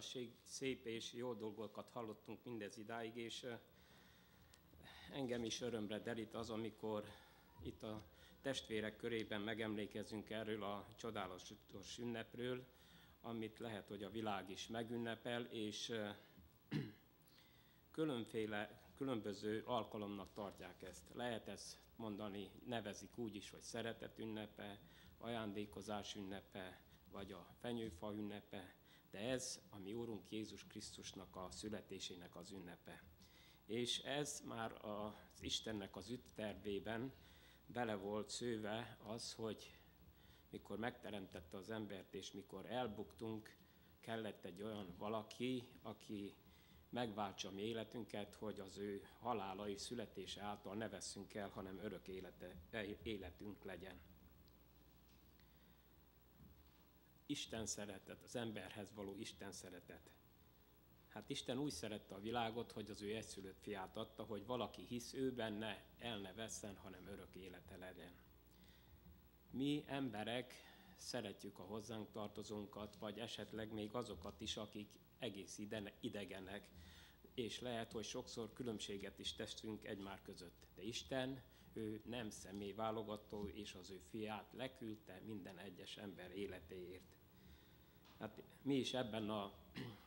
olyan szép és jó dolgokat hallottunk mindez idáig, és engem is örömre derít az, amikor itt a testvérek körében megemlékezünk erről a csodálatos ünnepről, amit lehet, hogy a világ is megünnepel, és különböző alkalomnak tartják ezt. Lehet ezt mondani, nevezik úgy is, hogy szeretet ünnepe, ajándékozás ünnepe, vagy a fenyőfa ünnepe, de ez a mi Úrunk Jézus Krisztusnak a születésének az ünnepe. És ez már az Istennek az ügytervében bele volt szőve az, hogy mikor megteremtette az embert, és mikor elbuktunk, kellett egy olyan valaki, aki megváltsa mi életünket, hogy az ő halála és születése által ne vesszünk el, hanem örök életünk legyen. Isten szeretet, az emberhez való Isten szeretet. Hát Isten úgy szerette a világot, hogy az ő egyszülött fiát adta, hogy valaki hisz ő benne, el ne vesszen, hanem örök élete legyen. Mi emberek szeretjük a hozzánk tartozónkat, vagy esetleg még azokat is, akik egész idegenek, és lehet, hogy sokszor különbséget is teszünk egymás között. De Isten, ő nem személyválogató, és az ő fiát leküldte minden egyes ember életéért. Hát mi is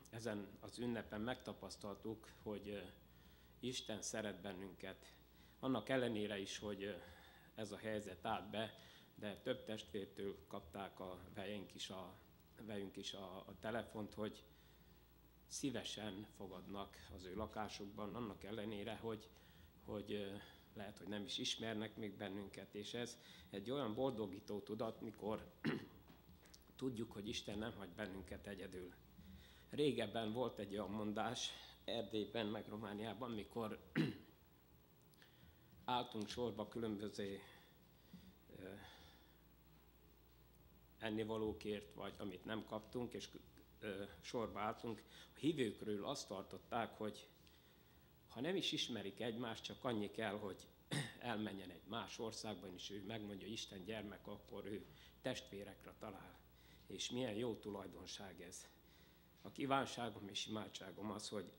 ezen az ünnepen megtapasztaltuk, hogy Isten szeret bennünket. Annak ellenére is, hogy ez a helyzet állt be, de több testvértől kapták a vejünk is a telefont, hogy szívesen fogadnak az ő lakásukban, annak ellenére, hogy lehet, hogy nem is ismernek még bennünket, és ez egy olyan boldogító tudat, mikor tudjuk, hogy Isten nem hagy bennünket egyedül. Régebben volt egy olyan mondás Erdélyben, meg Romániában, mikor álltunk sorba különböző ennivalókért, vagy amit nem kaptunk, és sorba álltunk. A hívőkről azt tartották, hogy ha nem is ismerik egymást, csak annyi kell, hogy elmenjen egy más országban, és ő megmondja, hogy Isten gyermek, akkor ő testvérekre talál. És milyen jó tulajdonság ez. A kívánságom és imádságom az, hogy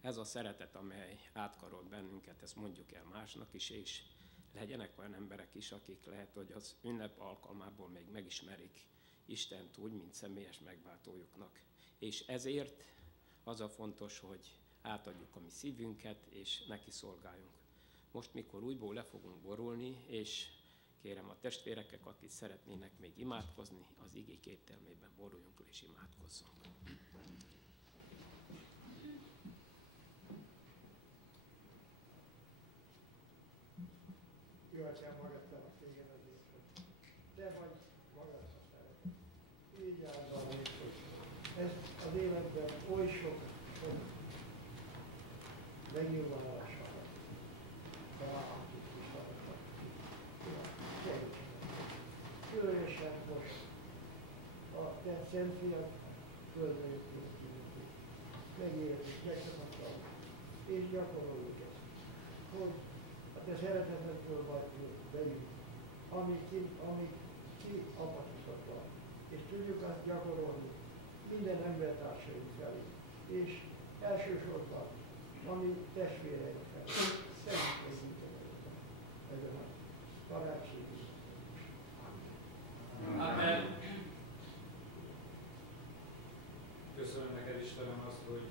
ez a szeretet, amely átkarol bennünket, ezt mondjuk el másnak is, és legyenek olyan emberek is, akik lehet, hogy az ünnep alkalmából még megismerik Istent úgy, mint személyes megváltójuknak. És ezért az a fontos, hogy átadjuk a mi szívünket, és neki szolgáljunk. Most, mikor újból le fogunk borulni, és kérem a testvéreket, akik szeretnének még imádkozni, az igék értelmében boruljunk le és imádkozzunk. Jó, Atyám, magadtanak téged azért, hogy te vagy magad a szeretet. Így áldom, hogy ez az életben oly sok megnyilvánulására találhatunk és találhatunk. Különösen most a te szent fiat földre jöttünk ki, megértünk, megtapasztalunk, és gyakoroljuk ezt, hogy a te szeretetedből vagyunk velünk, amit ki apatiszott, és tudjuk azt gyakorolni minden embertársaink felé, és elsősorban a mi testvéreink felé, szentségünk ezen a karácsonyi. Amen. Köszönöm neked, Istenem, azt, hogy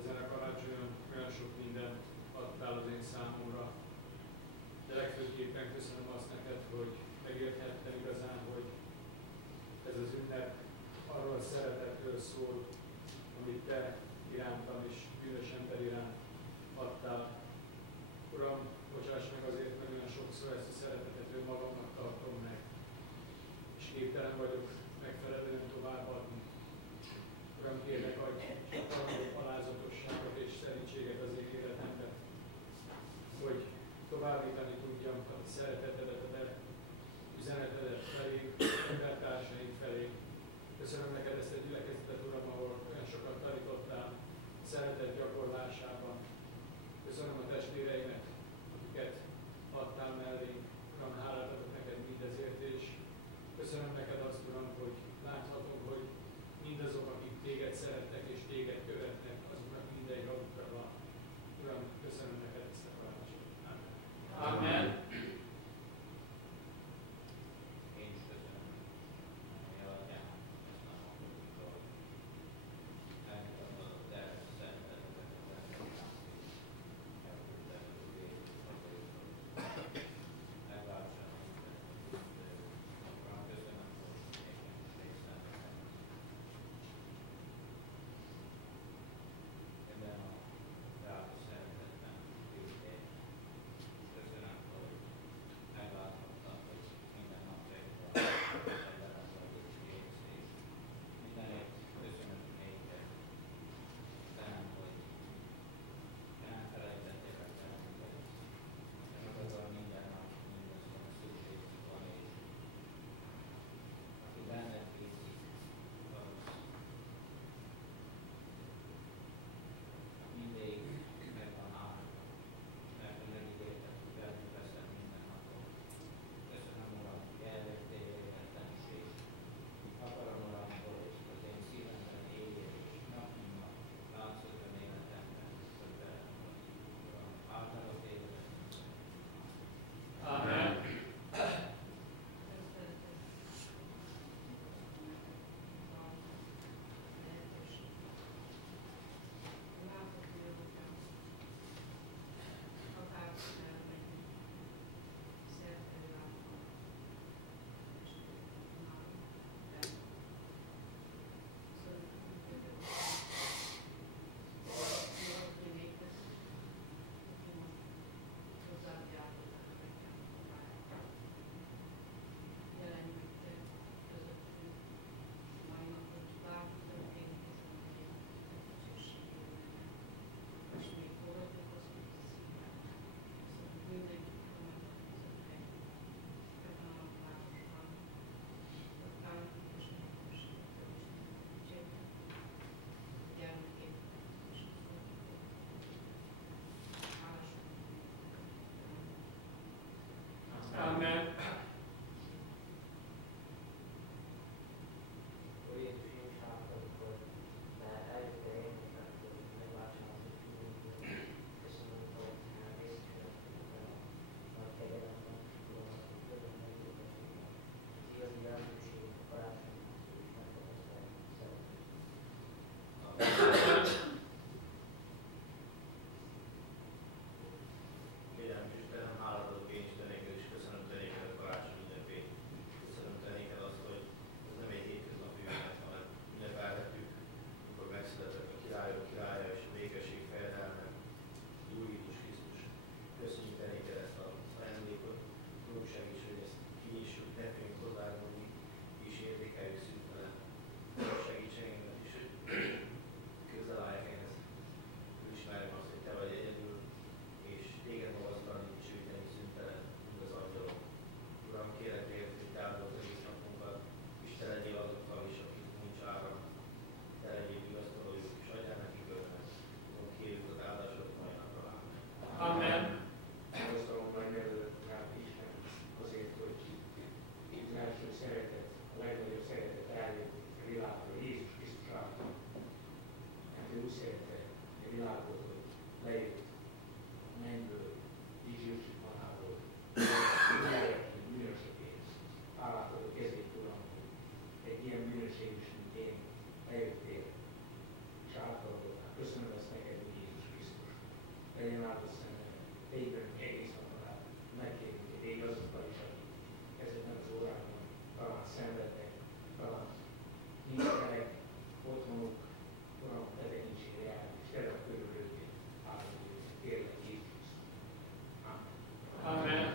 ezen a karácsonyon olyan sok mindent adtál az én számomra. De legfőképpen köszönöm azt neked, hogy megérthettem igazán, hogy ez az ünnep arról a szeretetről szól, amit te irántam és bűnös ember iránt adtál. Uram, bocsáss meg azért, mert olyan sokszor ezt a szeretetet önmagamnak tartom meg, és képtelen vagyok megfelelően továbbadni. Uram, kérlek, adj csak alázatosságot és szerítséget az én életemben, hogy továbbítani tudjam a szeretetedet, a te üzenetedet felé, embertársaink felé. Köszönöm neked ezt a gyülekezetet, Uram, ahol olyan sokat tanítottál szeretet gyakorlásában. Köszönöm a testvéreinek, akiket adtál mellénk. Uram, hálát adok neked mindezért, és köszönöm neked azt, Uram, hogy láthatunk, hogy világot, hogy lejött a mennyből, Jézus panából, eljött bűnösökért. Hálát adok ezért, Uram, hogy egy ilyen bűnöség is, mint én, lejöttél, és átadották. Köszönöm ezt neked, Jézus Krisztus. Legyen áldott szemben, tényleg egész napon át megkérjük, hogy még azokkal is, akik ezekben az órákban talán szenvednek, talán nincs meleg otthonuk, Uram, te tekintsére jár, és te a körül őket, áldod őket, kérlek Jézus Krisztus. Amen.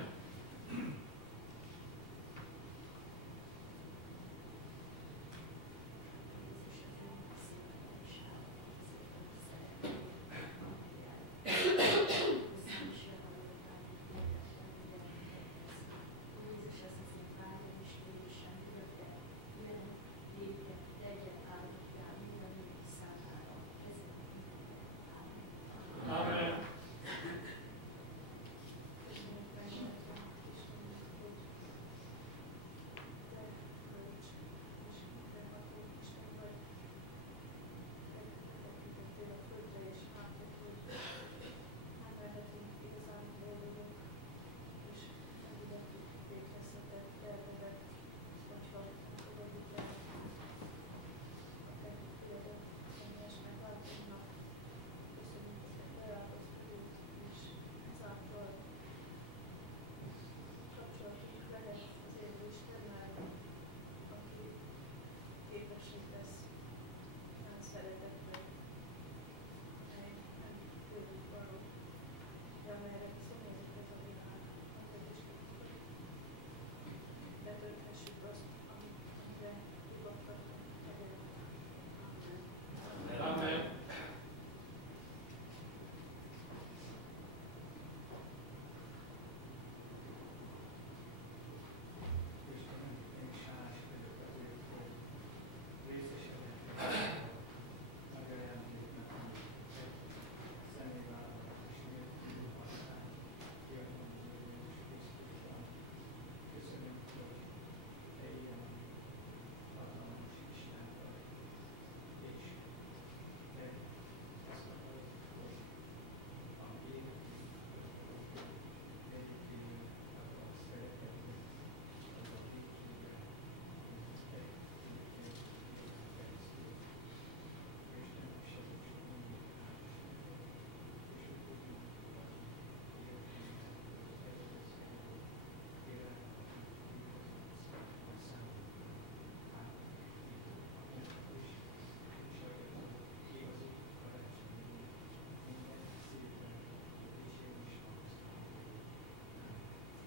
Amen.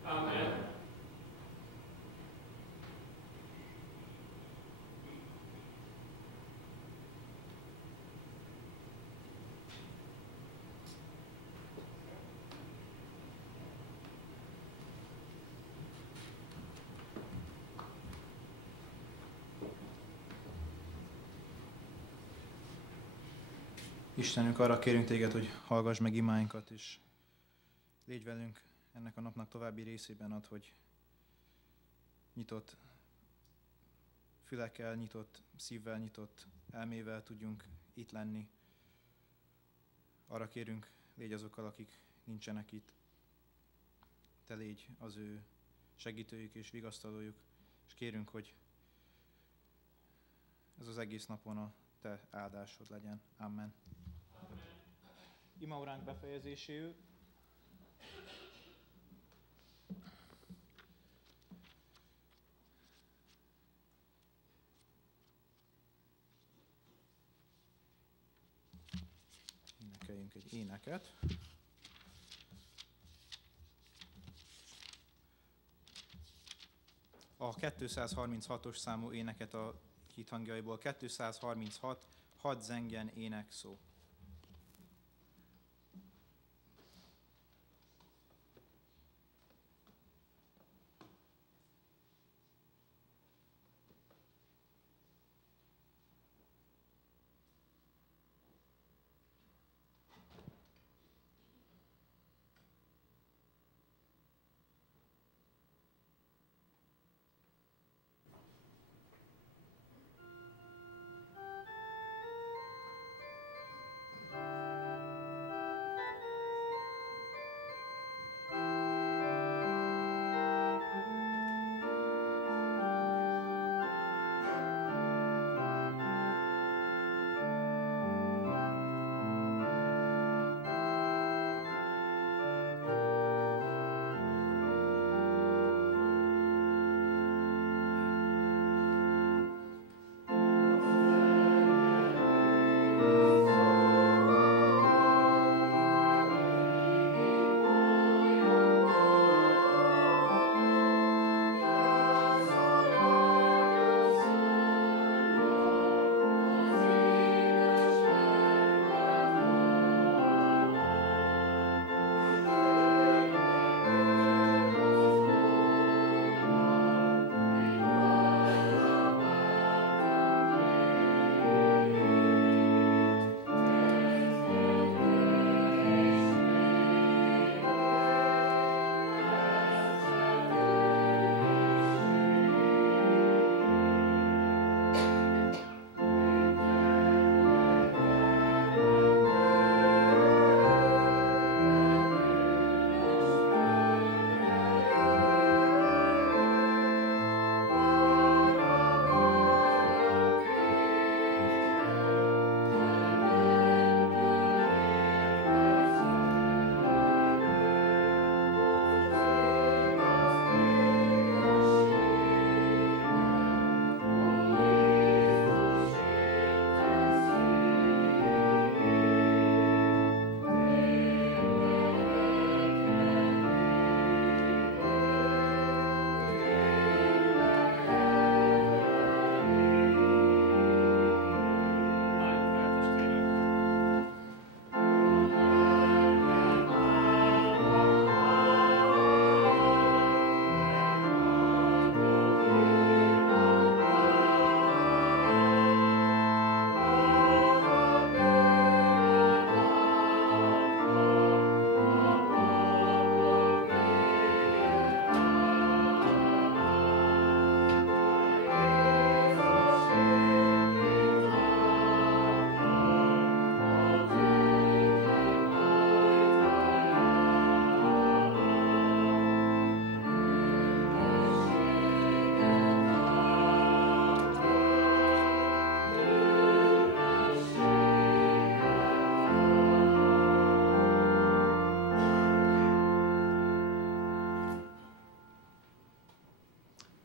Amen. Istenünk, arra kérünk téged, hogy hallgass meg imáinkat, és légy velünk ennek a napnak további részében, ad, hogy nyitott fülekkel, nyitott szívvel, nyitott elmével tudjunk itt lenni. Arra kérünk, légy azokkal, akik nincsenek itt. Te légy az ő segítőjük és vigasztalójuk, és kérünk, hogy ez az egész napon a te áldásod legyen. Amen. Imaóránk befejezéséül énekeljünk egy éneket. A 236-os számú éneket a hithangjaiból, 236, hadd zengjen énekszó.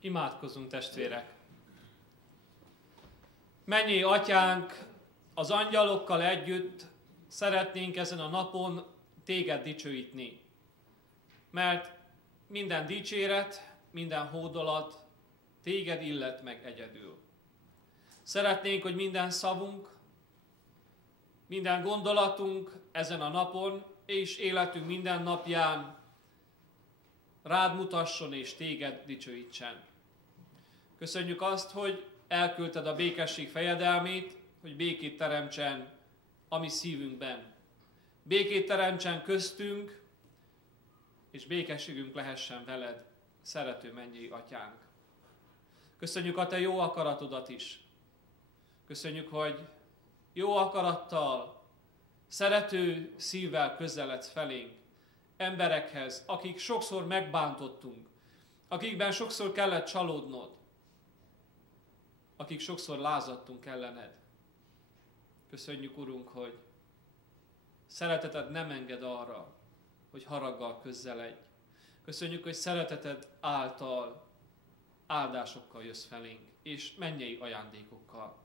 Imádkozzunk, testvérek! Mennyei Atyánk, az angyalokkal együtt szeretnénk ezen a napon téged dicsőítni, mert minden dicséret, minden hódolat téged illet meg egyedül. Szeretnénk, hogy minden szavunk, minden gondolatunk ezen a napon és életünk minden napján rád mutasson és téged dicsőítsen. Köszönjük azt, hogy elküldted a békesség fejedelmét, hogy békét teremtsen a mi szívünkben. Békét teremtsen köztünk, és békességünk lehessen veled, szerető mennyei Atyánk. Köszönjük a te jó akaratodat is. Köszönjük, hogy jó akarattal, szerető szívvel közeledsz felénk, emberekhez, akik sokszor megbántottunk, akikben sokszor kellett csalódnod, akik sokszor lázadtunk ellened. Köszönjük, Urunk, hogy szereteted nem enged arra, hogy haraggal közeledj. Köszönjük, hogy szereteted által áldásokkal jössz felénk, és mennyei ajándékokkal.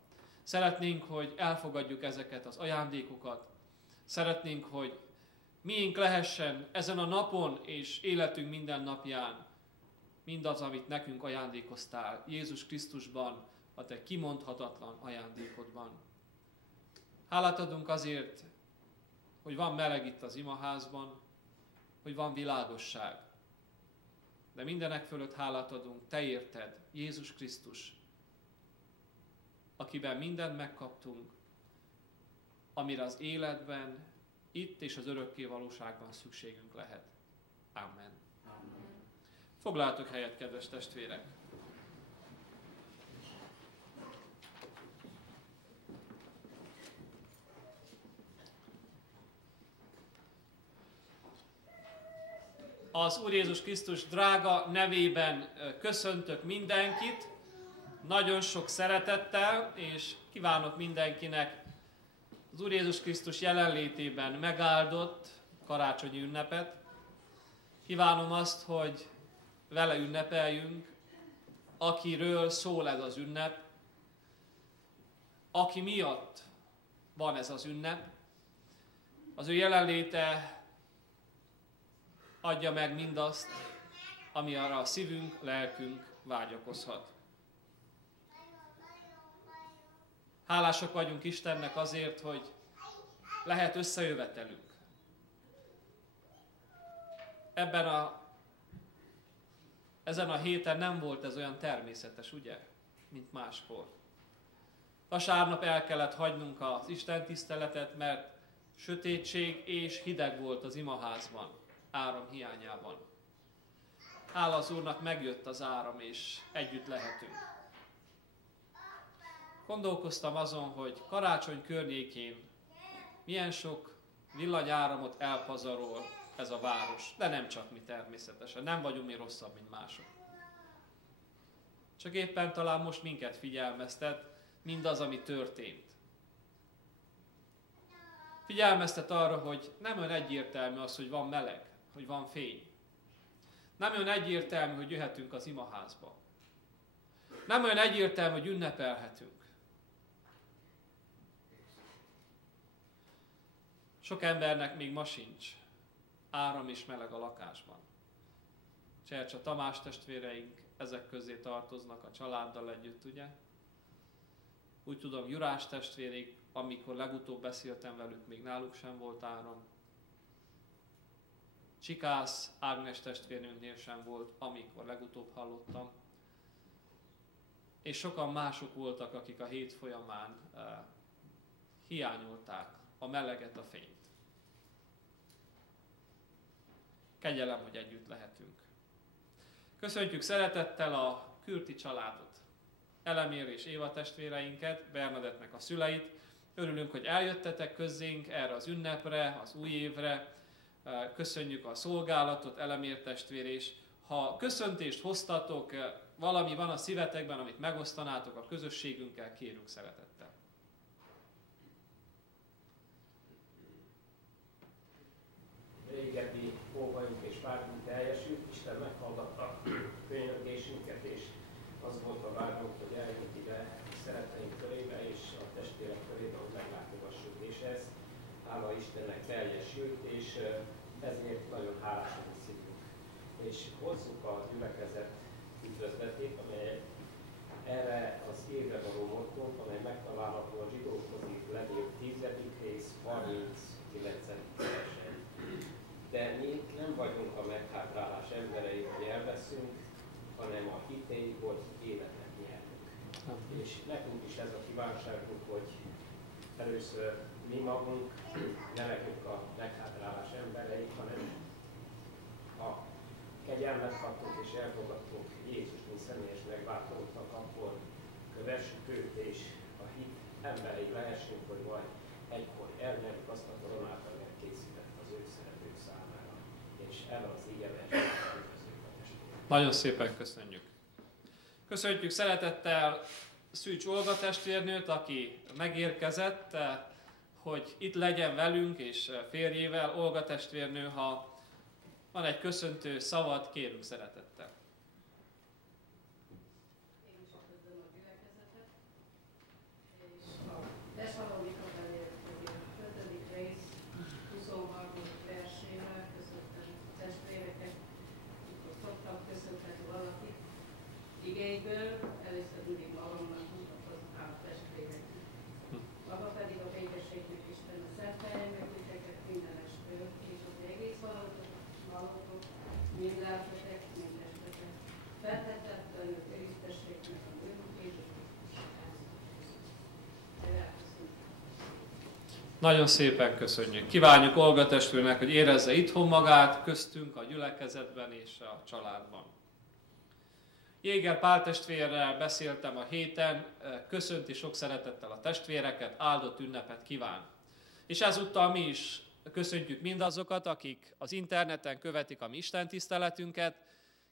Szeretnénk, hogy elfogadjuk ezeket az ajándékokat. Szeretnénk, hogy miénk lehessen ezen a napon és életünk minden napján mindaz, amit nekünk ajándékoztál Jézus Krisztusban, a te kimondhatatlan ajándékodban. Hálát adunk azért, hogy van meleg itt az imaházban, hogy van világosság. De mindenek fölött hálát adunk, te érted, Jézus Krisztus, akiben mindent megkaptunk, amire az életben, itt és az örökké valóságban szükségünk lehet. Amen. Foglaljatok helyet, kedves testvérek! Az Úr Jézus Krisztus drága nevében köszöntök mindenkit, nagyon sok szeretettel, és kívánok mindenkinek az Úr Jézus Krisztus jelenlétében megáldott karácsonyi ünnepet. Kívánom azt, hogy vele ünnepeljünk, akiről szól ez az ünnep, aki miatt van ez az ünnep. Az ő jelenléte adja meg mindazt, ami arra a szívünk, lelkünk vágyakozhat. Hálásak vagyunk Istennek azért, hogy lehet összejövetelünk. Ezen a héten nem volt ez olyan természetes, ugye, mint máskor. Vasárnap el kellett hagynunk az Isten tiszteletet, mert sötétség és hideg volt az imaházban, áram hiányában. Hála az Úrnak, megjött az áram, és együtt lehetünk. Gondolkoztam azon, hogy karácsony környékén milyen sok villanyáramot elpazarol ez a város, de nem csak mi természetesen, nem vagyunk mi rosszabb, mint mások. Csak éppen talán most minket figyelmeztet mindaz, ami történt. Figyelmeztet arra, hogy nem olyan egyértelmű az, hogy van meleg, hogy van fény. Nem olyan egyértelmű, hogy jöhetünk az imaházba. Nem olyan egyértelmű, hogy ünnepelhetünk. Sok embernek még ma sincs áram és meleg a lakásban. Csercsa Tamás testvéreink ezek közé tartoznak a családdal együtt, ugye? Úgy tudom, Jurás testvéreik, amikor legutóbb beszéltem velük, még náluk sem volt áram. Csikász Ágnes testvérünknél sem volt, amikor legutóbb hallottam. És sokan mások voltak, akik a hét folyamán hiányolták a meleget, a fényt. Kegyelem, hogy együtt lehetünk. Köszöntjük szeretettel a Kürti családot, Elemér és Éva testvéreinket, Bernadettnek a szüleit. Örülünk, hogy eljöttetek közzénk erre az ünnepre, az új évre. Köszönjük a szolgálatot, Elemér testvér, és ha köszöntést hoztatok, valami van a szívetekben, amit megosztanátok a közösségünkkel, kérünk szeretettel. Régebbi óhajunk és vágyunk teljesült, Isten meghallgatta könyörgésünket, és és ezért nagyon hálásak szívünk. És hozzuk a gyülekezet üdvözletét, amely erre az évre való mottónk, amely megtalálható a Zsidókhoz írt levél 10. rész 39. versen. De mi nem vagyunk a meghátrálás emberei, hogy elveszünk, hanem a hitéiből életet nyerünk. És nekünk is ez a kívánságunk, hogy először mi magunk ne legyünk a meghátrálás emberei, hanem ha kegyelmet kaptunk és elfogadtunk Jézus, mint személyes megváltónknak, akkor kövessük őt, és a hit emberei lehessünk, hogy majd egykor elnyerjük azt a koronát, amelyet készített az ő szeretők számára. És erre az ígéretben üdvözlők a testvérek. Nagyon szépen köszönjük. Köszönjük szeretettel Szűcs Olga testvérnőt, aki megérkezett, hogy itt legyen velünk és férjével. Olga testvérnő, ha van egy köszöntő szavad, kérünk szeretettel. Én is üdvözlöm a gyülekezetet, és a Tesszalonika levél 5. rész 23. versével köszöntöm a testvéreket, amikor szoktam köszöntetni valakit igényből, először mindig magamnak mutatom a testvéreknek. Maga pedig a békességnek Isten a szenteljen meg titeket mindenestől, és az egész valatok, mind lelketek, mind testetek. Feltettetlenül őriztessék meg a nők Jézus Krisztusát. Nagyon szépen köszönjük. Kívánjuk Olga testvérnek, hogy érezze itthon magát, köztünk, a gyülekezetben és a családban. Jéger Pál testvérrel beszéltem a héten, köszönti sok szeretettel a testvéreket, áldott ünnepet kíván. És ezúttal mi is köszöntjük mindazokat, akik az interneten követik a mi istentiszteletünket.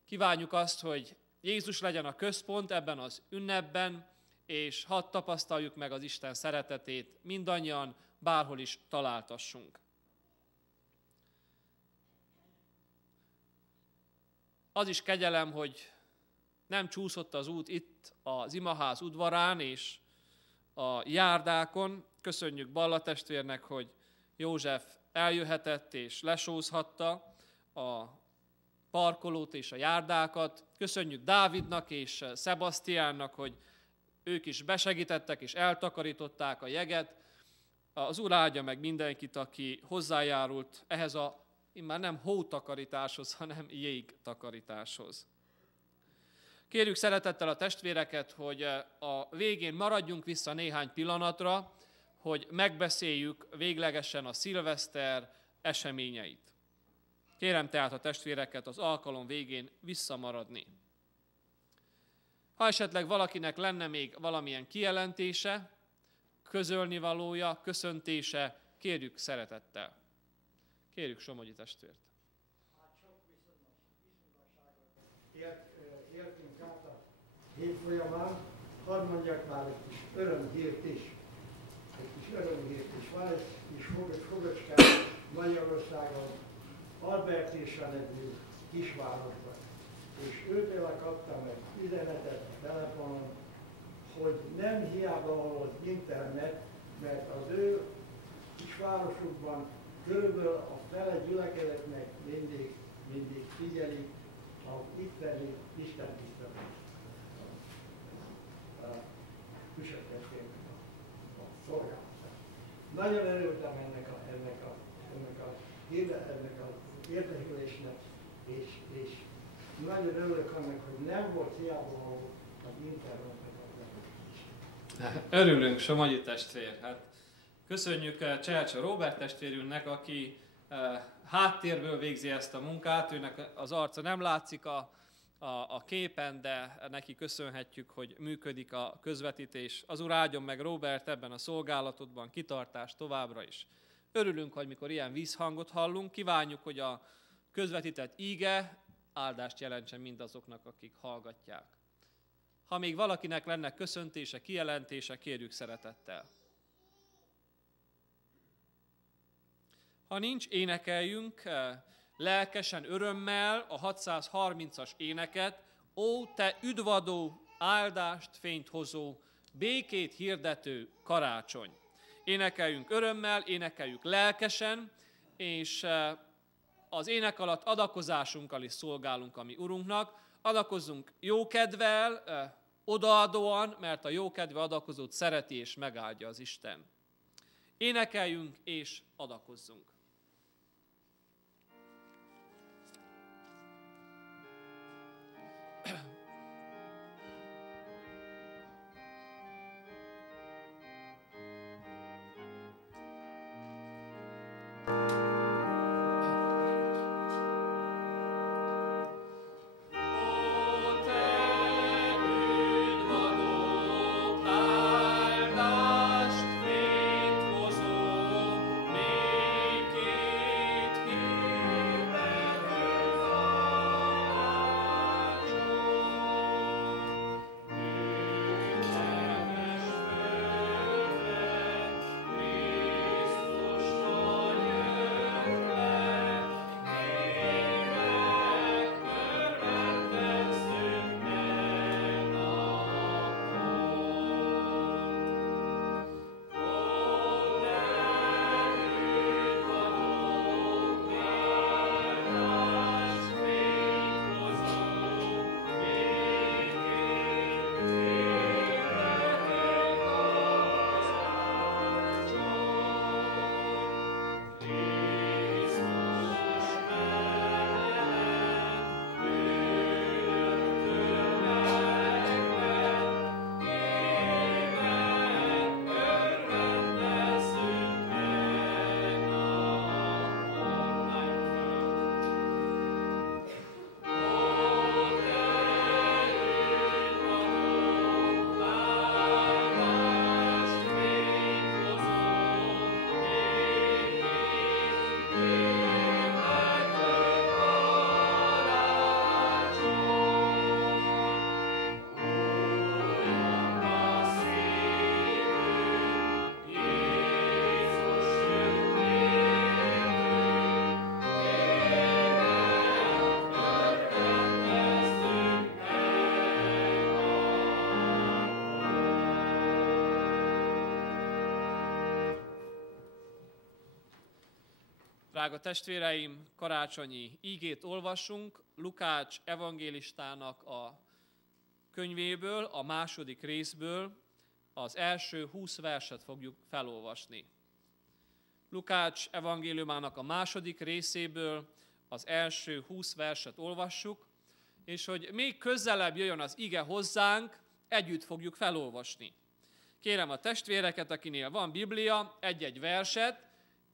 Kívánjuk azt, hogy Jézus legyen a központ ebben az ünnepben, és hadd tapasztaljuk meg az Isten szeretetét mindannyian, bárhol is találtassunk. Az is kegyelem, hogy nem csúszott az út itt az imaház udvarán és a járdákon. Köszönjük Balla testvérnek, hogy József eljöhetett és lesózhatta a parkolót és a járdákat. Köszönjük Dávidnak és Sebastiánnak, hogy ők is besegítettek és eltakarították a jeget. Az Úr áldja meg mindenkit, aki hozzájárult ehhez a immár nem hótakarításhoz, hanem jégtakarításhoz. Kérjük szeretettel a testvéreket, hogy a végén maradjunk vissza néhány pillanatra, hogy megbeszéljük véglegesen a szilveszter eseményeit. Kérem tehát a testvéreket az alkalom végén visszamaradni. Ha esetleg valakinek lenne még valamilyen kijelentése, közölnivalója, köszöntése, kérjük szeretettel. Kérjük Somogyi testvért. Hát sok viszonyosságot éltünk át a hét folyamán, hadd mondjak már egy kis örömhírt is. Van egy kis fogocskán Magyarországon, Albertésen nevű kisvárosban. És őtől kaptam egy üzenetet telefonon, hogy nem hiába van az internet, mert az ő kisvárosukban körülbelül a fele gyülekezetnek mindig figyeli az itteni istentiszteletet. A püspökségnek a szolgálatát. Nagyon örültem ennek az érdeklődésnek, és nagyon örülök annak, hogy nem volt hiába az internetnek a lehetőség. Örülünk, Somogyi testvér. Hát köszönjük Cselcsa Róbert testvérünknek, aki háttérből végzi ezt a munkát. Őnek az arca nem látszik a képen, de neki köszönhetjük, hogy működik a közvetítés. Az Úr áldjon meg Róbert ebben a szolgálatodban, kitartást továbbra is. Örülünk, hogy mikor ilyen vízhangot hallunk, kívánjuk, hogy a közvetített íge áldást jelentsen mindazoknak, akik hallgatják. Ha még valakinek lenne köszöntése, kijelentése, kérjük szeretettel. Ha nincs, énekeljünk lelkesen, örömmel a 630-as éneket. Ó, te üdvadó, áldást, fényt hozó, békét hirdető karácsony. Énekeljünk örömmel, énekeljük lelkesen, és az ének alatt adakozásunkkal is szolgálunk a mi Urunknak. Adakozzunk jókedvel, odaadóan, mert a jókedve adakozót szereti és megáldja az Isten. Énekeljünk és adakozzunk. Drága testvéreim, karácsonyi ígét olvasunk Lukács evangélistának a könyvéből, a második részből, az első 20 verset fogjuk felolvasni. Lukács evangéliumának a második részéből az első 20 verset olvassuk, és hogy még közelebb jöjjön az ige hozzánk, együtt fogjuk felolvasni. Kérem a testvéreket, akinél van Biblia, egy-egy verset,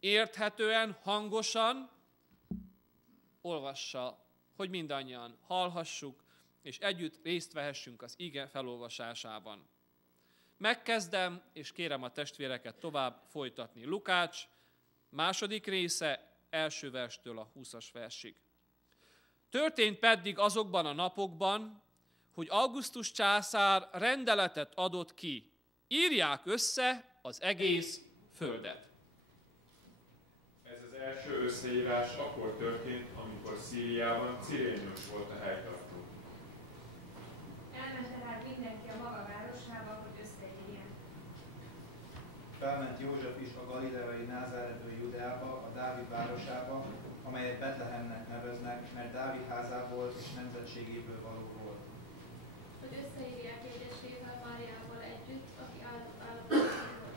érthetően, hangosan olvassa, hogy mindannyian hallhassuk, és együtt részt vehessünk az ige felolvasásában. Megkezdem, és kérem a testvéreket tovább folytatni. Lukács második része, első verstől a 20-as versig. Történt pedig azokban a napokban, hogy Augustus császár rendeletet adott ki. Írják össze az egész földet. Ez az első összeírás akkor történt, amikor Szíriában Cirénius volt a helytartó. Elment tehát mindenki a maga városába, hogy összeírjen. Felment József is a galileai Názáretből Judeába, a Dávid városába, amelyet Betlehemnek neveznek, mert Dávid házából és nemzetségéből való volt. Hogy összeírják édeskével Máriával együtt, aki áldott állapotban volt.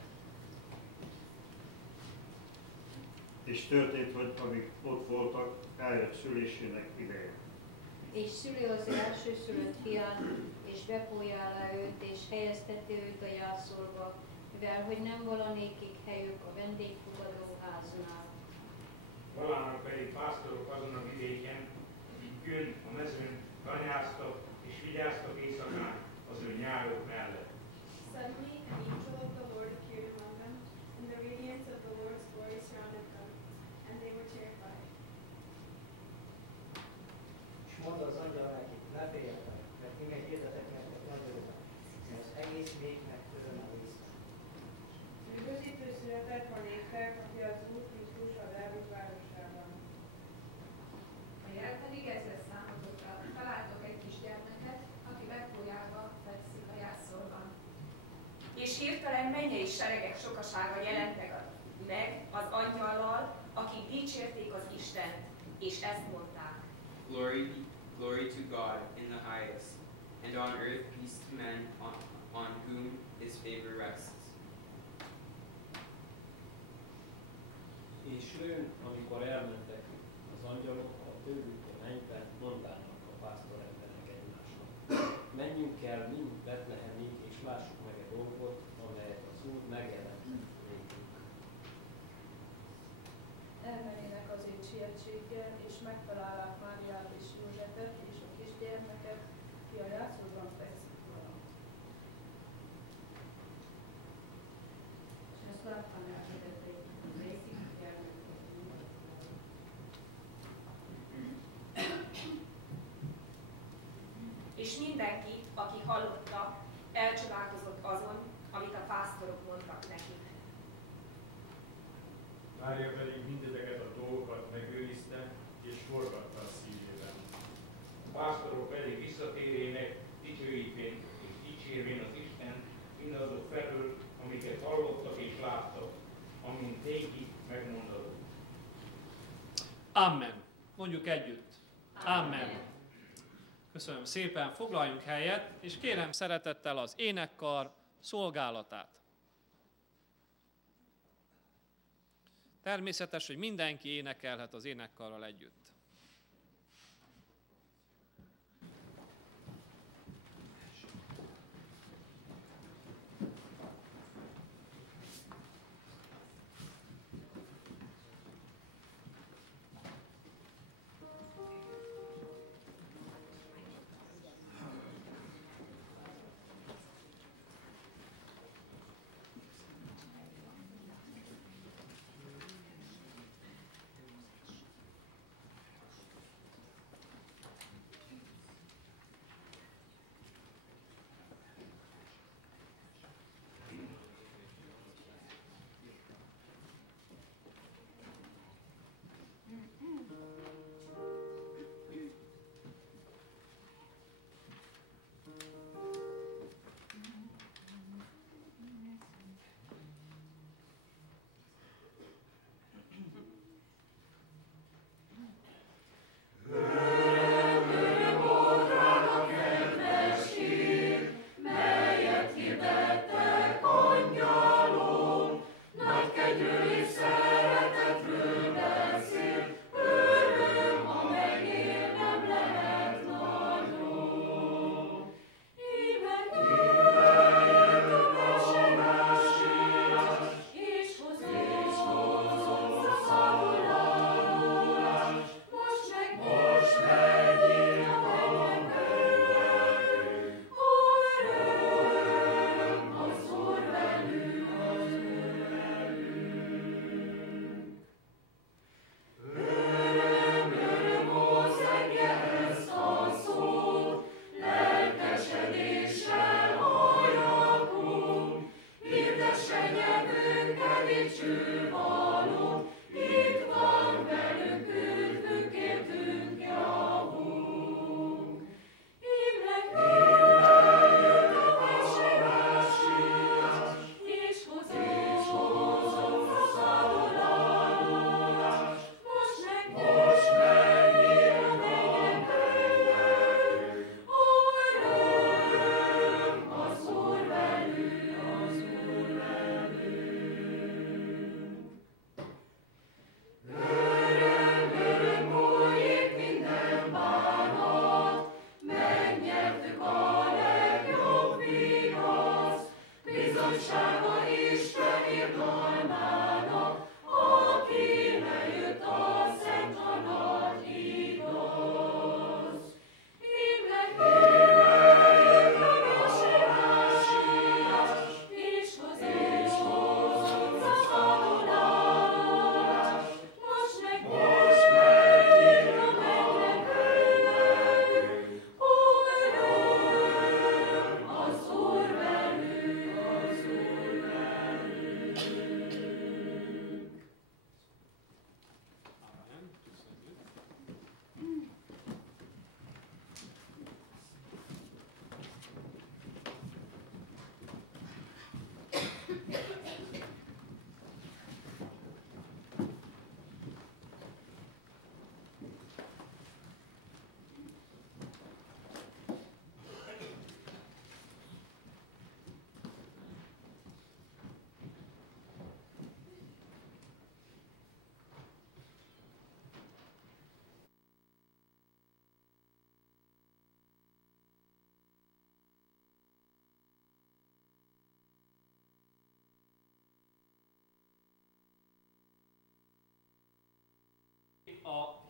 És történt, hogy amíg ott voltak, eljött szülésének ideje. És szüli az elsőszülött fiát, és bepójálá őt, és helyezteti őt a jászolba, mivel hogy nem valanékig helyük a vendégfogadó háznál. Valának pedig pásztorok azon a vidéken, akik kőn a mezőn tanyáztak és vigyáztak éjszakán az ő nyárok mellett. Suddenly an angel of the Lord appeared among them, and the radiance of the Lord's glory surrounded them, and they were terrified. És mondta az angyal nekik, ne féljetek, mert íme hirdetek nektek nagy örömet, mert az egész népnek öröme része. Üdvözítő született ma néktek, aki az Úr Krisztus a Dávid városában. A jel pedig ez lesz számotokra, találtok egy kis gyermeket, aki megpójálva fekszik a jászolban. És hirtelen mennyei seregek sokasága jelentek meg az angyallal, akik dicsérték az Istent, és ezt mondták. Glory to God in the highest, and on earth peace to men on whom his favor rests. És ő, amikor elmentek az angyalok, a tőlük a mennybe mondának a pásztor emberek egymásnak. Menjünk el mind Betlehemig, és lássuk meg egy dolgot, amelyet az Úr megjelent nékünk. Elmennének azért sietséggel, és megtalálják Máriát és Józsefet, és a kisgyermeket, ki a játszódban fekszik valamit. És ezt láttam elkedett egy részig gyermeket. És mindenki, aki hallotta, elcsodálkozott azon, amit a pásztorok mondtak nekik. Mária pedig mindezeket a dolgokat megőrizte, és forgatta a szívében. A pásztorok pedig visszatérének, dicsőítvén és dicsérvén az Isten mindazok felől, amiket hallottak és láttak, amint néki megmondott. Amen. Mondjuk együtt. Amen. Köszönöm szépen, foglaljunk helyet, és kérem szeretettel az énekkar szolgálatát. Természetes, hogy mindenki énekelhet az énekkarral együtt.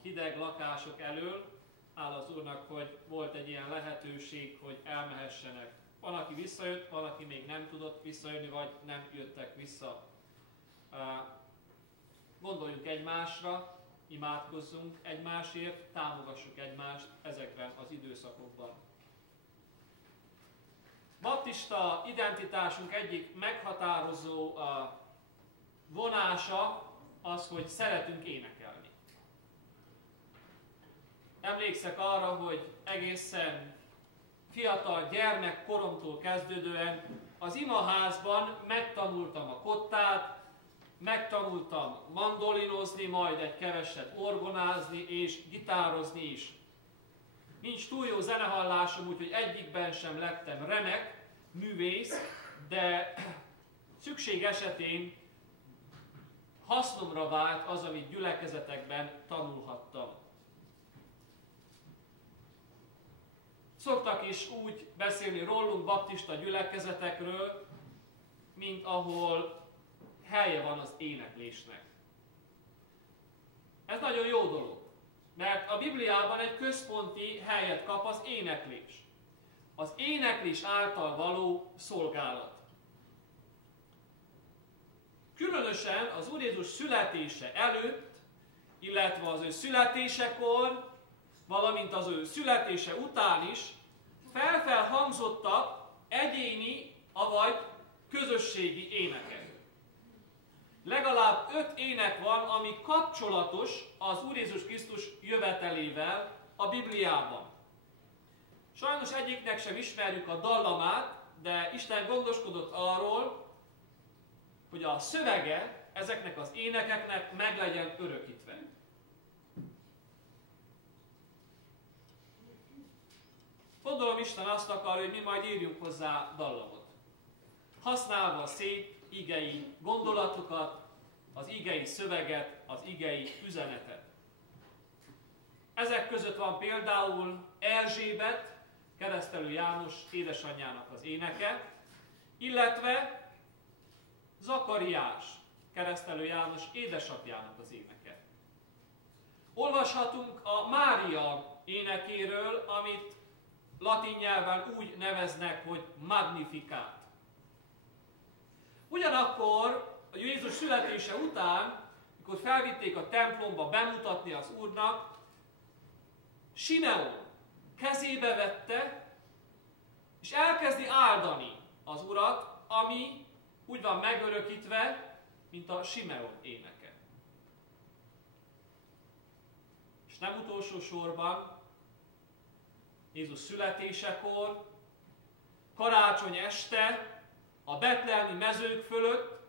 hideg lakások elől. Hála az Úrnak, hogy volt egy ilyen lehetőség, hogy elmehessenek. Van, aki visszajött, van, aki még nem tudott visszajönni, vagy nem jöttek vissza. Gondoljunk egymásra, imádkozzunk egymásért, támogassuk egymást ezekben az időszakokban. Baptista identitásunk egyik meghatározó vonása az, hogy szeretünk énekelni. Emlékszek arra, hogy egészen fiatal gyermekkoromtól kezdődően az imaházban megtanultam a kottát, megtanultam mandolinozni, majd egy keveset orgonázni és gitározni is. Nincs túl jó zenehallásom, úgyhogy egyikben sem lettem remek művész, de szükség esetén hasznomra vált az, amit gyülekezetekben tanulhattam. Szoktak is úgy beszélni rólunk baptista gyülekezetekről, mint ahol helye van az éneklésnek. Ez nagyon jó dolog, mert a Bibliában egy központi helyet kap az éneklés. Az éneklés által való szolgálat. Különösen az Úr Jézus születése előtt, illetve az ő születésekor, valamint az ő születése után is felhangzottak egyéni, avagy közösségi énekek. Legalább 5 ének van, ami kapcsolatos az Úr Jézus Krisztus jövetelével a Bibliában. Sajnos egyiknek sem ismerjük a dallamát, de Isten gondoskodott arról, hogy a szövege ezeknek az énekeknek meg legyen örökítve. Gondolom Isten azt akarja, hogy mi majd írjunk hozzá dallamot. Használva a szép igei gondolatokat, az igei szöveget, az igei üzenetet. Ezek között van például Erzsébet, Keresztelő János édesanyjának az éneke, illetve Zakariás, Keresztelő János édesapjának az éneke. Olvashatunk a Mária énekéről, amit latin nyelven úgy neveznek, hogy Magnificat. Ugyanakkor a Jézus születése után, mikor felvitték a templomba bemutatni az Úrnak, Simeon kezébe vette, és elkezdi áldani az Urat, ami úgy van megörökítve, mint a Simeon éneke. És nem utolsó sorban, Jézus születésekor, karácsony este, a betlehemi mezők fölött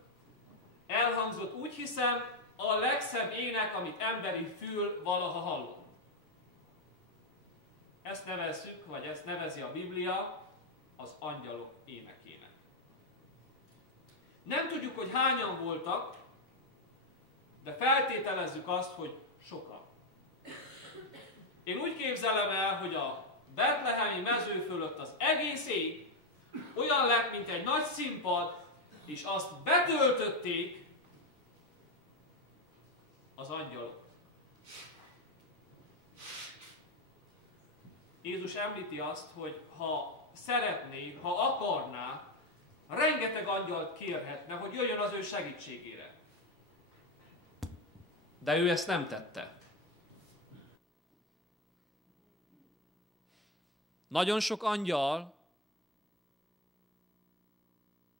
elhangzott, úgy hiszem, a legszebb ének, amit emberi fül valaha hallott. Ezt nevezzük, vagy ezt nevezi a Biblia az angyalok énekének. Nem tudjuk, hogy hányan voltak, de feltételezzük azt, hogy sokan. Én úgy képzelem el, hogy a betlehemi mező fölött az egész ég olyan lett, mint egy nagy színpad, és azt betöltötték az angyalok. Jézus említi azt, hogy ha szeretné, ha akarná, rengeteg angyalt kérhetne, hogy jöjjön az ő segítségére. De ő ezt nem tette. Nagyon sok angyal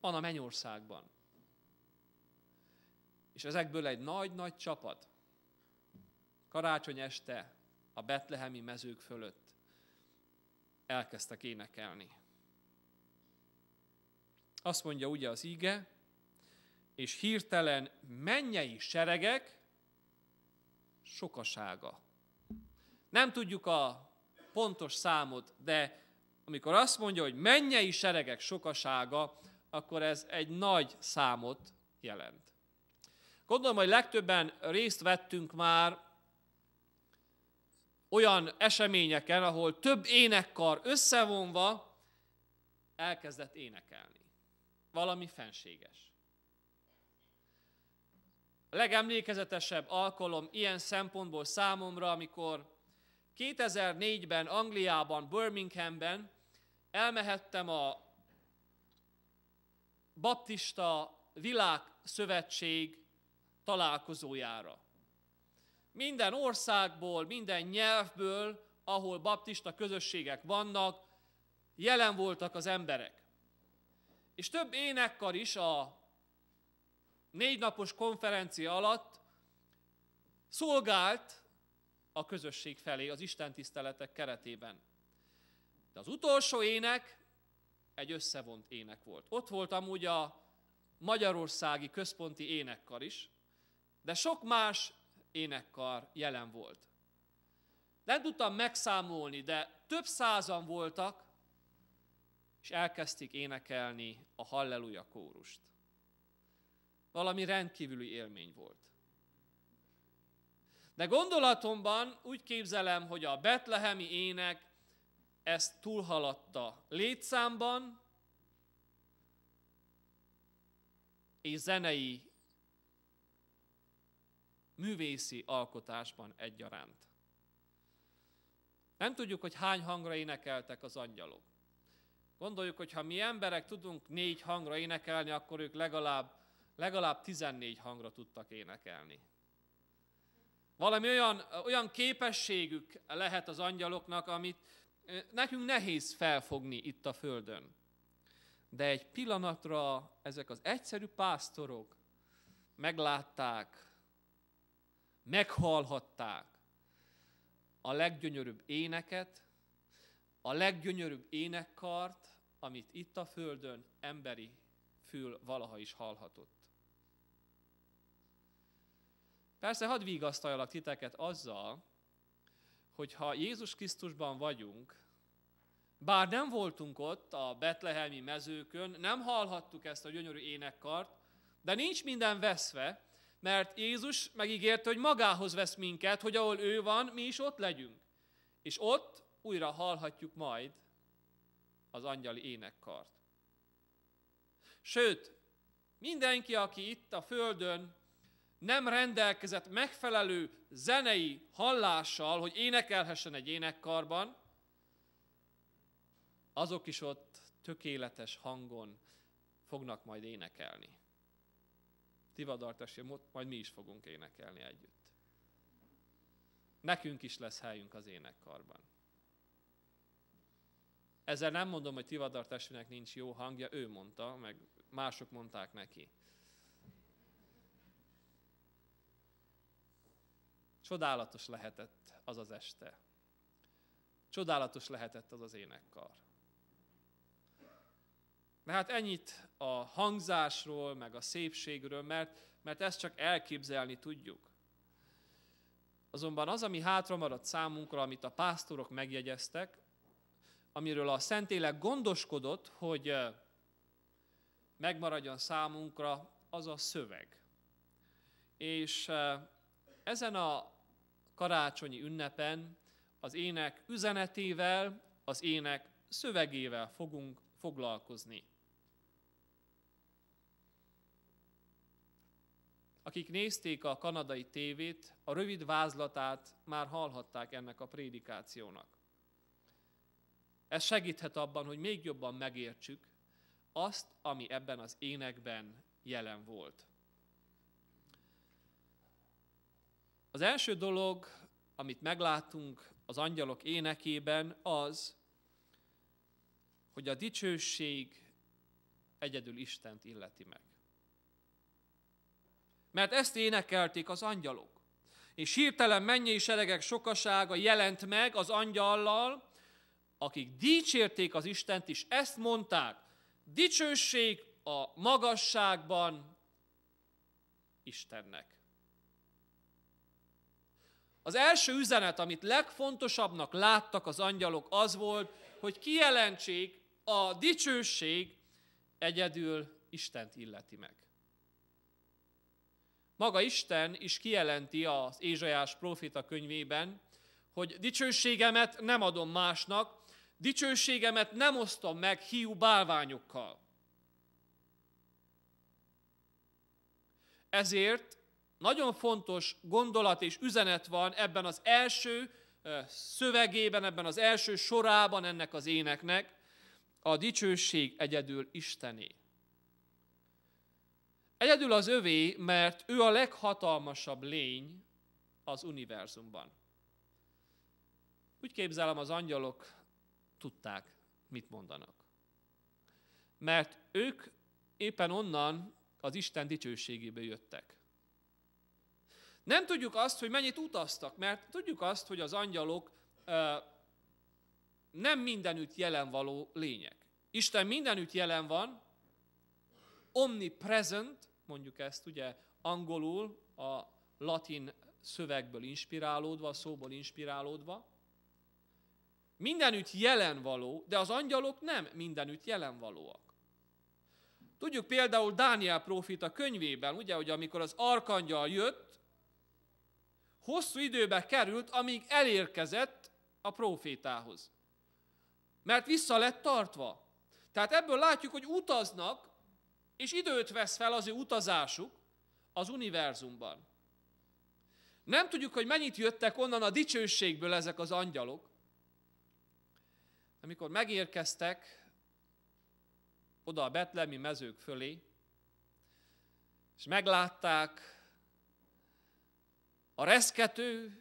van a mennyországban. És ezekből egy nagy-nagy csapat karácsony este a betlehemi mezők fölött elkezdtek énekelni. Azt mondja ugye az ige, és hirtelen mennyei seregek sokasága. Nem tudjuk a pontos számot, de amikor azt mondja, hogy mennyei seregek sokasága, akkor ez egy nagy számot jelent. Gondolom, hogy legtöbben részt vettünk már olyan eseményeken, ahol több énekkar összevonva elkezdett énekelni. Valami fenséges. legemlékezetesebb alkalom ilyen szempontból számomra, amikor 2004-ben Angliában, Birminghamben elmehettem a Baptista Világszövetség találkozójára. Minden országból, minden nyelvből, ahol baptista közösségek vannak, jelen voltak az emberek. És több énekkar is a 4 napos konferencia alatt szolgált a közösség felé az istentiszteletek keretében. De az utolsó ének egy összevont ének volt. Ott volt amúgy a magyarországi központi énekkar is, de sok más énekkar jelen volt. Nem tudtam megszámolni, de több százan voltak, és elkezdték énekelni a Halleluja kórust. Valami rendkívüli élmény volt. De gondolatomban úgy képzelem, hogy a betlehemi ének ezt túlhaladta létszámban és zenei, művészi alkotásban egyaránt. Nem tudjuk, hogy hány hangra énekeltek az angyalok. Gondoljuk, hogy ha mi emberek tudunk 4 hangra énekelni, akkor ők legalább 14 hangra tudtak énekelni. Valami olyan képességük lehet az angyaloknak, amit nekünk nehéz felfogni itt a földön. De egy pillanatra ezek az egyszerű pásztorok meglátták, meghallhatták a leggyönyörűbb éneket, a leggyönyörűbb énekkart, amit itt a földön emberi fül valaha is hallhatott. Persze hadd vigasztaljalak titeket azzal, hogy ha Jézus Krisztusban vagyunk, bár nem voltunk ott a betlehemi mezőkön, nem hallhattuk ezt a gyönyörű énekkart, de nincs minden veszve, mert Jézus megígérte, hogy magához vesz minket, hogy ahol ő van, mi is ott legyünk. És ott újra hallhatjuk majd az angyali énekkart. Sőt, mindenki, aki itt a földön nem rendelkezett megfelelő zenei hallással, hogy énekelhessen egy énekkarban, azok is ott tökéletes hangon fognak majd énekelni. Tivadar testvér, majd mi is fogunk énekelni együtt. Nekünk is lesz helyünk az énekkarban. Ezzel nem mondom, hogy Tivadar testvérnek nincs jó hangja, ő mondta, meg mások mondták neki. Csodálatos lehetett az az este. Csodálatos lehetett az az énekkar. De hát ennyit a hangzásról, meg a szépségről, mert ezt csak elképzelni tudjuk. Azonban az, ami hátra maradt számunkra, amit a pásztorok megjegyeztek, amiről a Szentlélek gondoskodott, hogy megmaradjon számunkra, az a szöveg. És ezen a karácsonyi ünnepen az ének üzenetével, az ének szövegével fogunk foglalkozni. Akik nézték a kanadai tévét, a rövid vázlatát már hallhatták ennek a prédikációnak. Ez segíthet abban, hogy még jobban megértsük azt, ami ebben az énekben jelen volt. Az első dolog, amit meglátunk az angyalok énekében, az, hogy a dicsőség egyedül Istent illeti meg. Mert ezt énekelték az angyalok. És hirtelen mennyei seregek sokasága jelent meg az angyallal, akik dicsérték az Istent, és ezt mondták, dicsőség a magasságban Istennek. Az első üzenet, amit legfontosabbnak láttak az angyalok, az volt, hogy kijelentsék, a dicsőség egyedül Istent illeti meg. Maga Isten is kijelenti az Ézsaiás próféta könyvében, hogy dicsőségemet nem adom másnak, dicsőségemet nem osztom meg hiú bálványokkal. Ezért nagyon fontos gondolat és üzenet van ebben az első szövegében, ebben az első sorában ennek az éneknek: a dicsőség egyedül Istené. Egyedül az övé, mert ő a leghatalmasabb lény az univerzumban. Úgy képzelem, az angyalok tudták, mit mondanak. Mert ők éppen onnan az Isten dicsőségéből jöttek. Nem tudjuk azt, hogy mennyit utaztak, mert tudjuk azt, hogy az angyalok nem mindenütt jelen való lények. Isten mindenütt jelen van, omnipresent, mondjuk ezt ugye angolul, a latin szövegből inspirálódva, a szóból inspirálódva. Mindenütt jelen való, de az angyalok nem mindenütt jelen valóak. Tudjuk például Dániel próféta könyvében, ugye, hogy amikor az arkangyal jött, hosszú időbe került, amíg elérkezett a prófétához. Mert vissza lett tartva. Tehát ebből látjuk, hogy utaznak, és időt vesz fel az ő utazásuk az univerzumban. Nem tudjuk, hogy mennyit jöttek onnan a dicsőségből ezek az angyalok. Amikor megérkeztek oda a betlehemi mezők fölé, és meglátták a reszkető,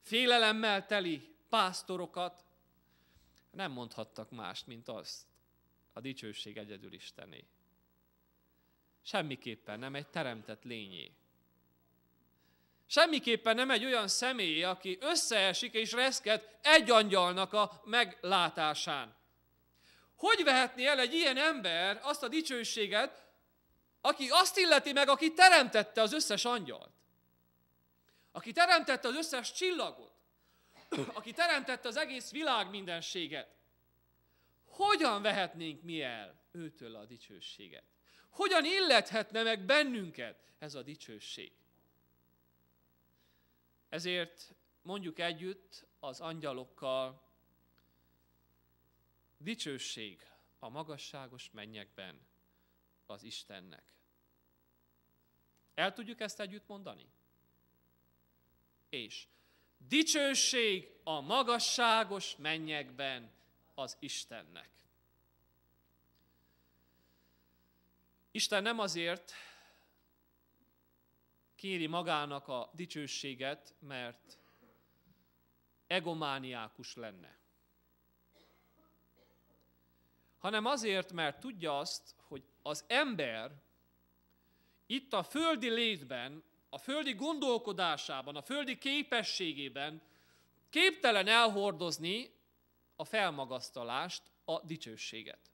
félelemmel teli pásztorokat, nem mondhattak mást, mint azt: a dicsőség egyedül Istené. Semmiképpen nem egy teremtett lényé. Semmiképpen nem egy olyan személy, aki összeesik és reszket egy angyalnak a meglátásán. Hogy vehetné el egy ilyen ember azt a dicsőséget, aki azt illeti meg, aki teremtette az összes angyalt? Aki teremtette az összes csillagot? Aki teremtette az egész világ mindenséget? Hogyan vehetnénk mi el őtől a dicsőséget? Hogyan illethetne meg bennünket ez a dicsőség? Ezért mondjuk együtt az angyalokkal: dicsőség a magasságos mennyekben az Istennek. El tudjuk ezt együtt mondani? És dicsőség a magasságos mennyekben az Istennek. Isten nem azért kéri magának a dicsőséget, mert egomániákus lenne, hanem azért, mert tudja azt, hogy az ember itt a földi létben, a földi gondolkodásában, a földi képességében képtelen elhordozni a felmagasztalást, a dicsőséget.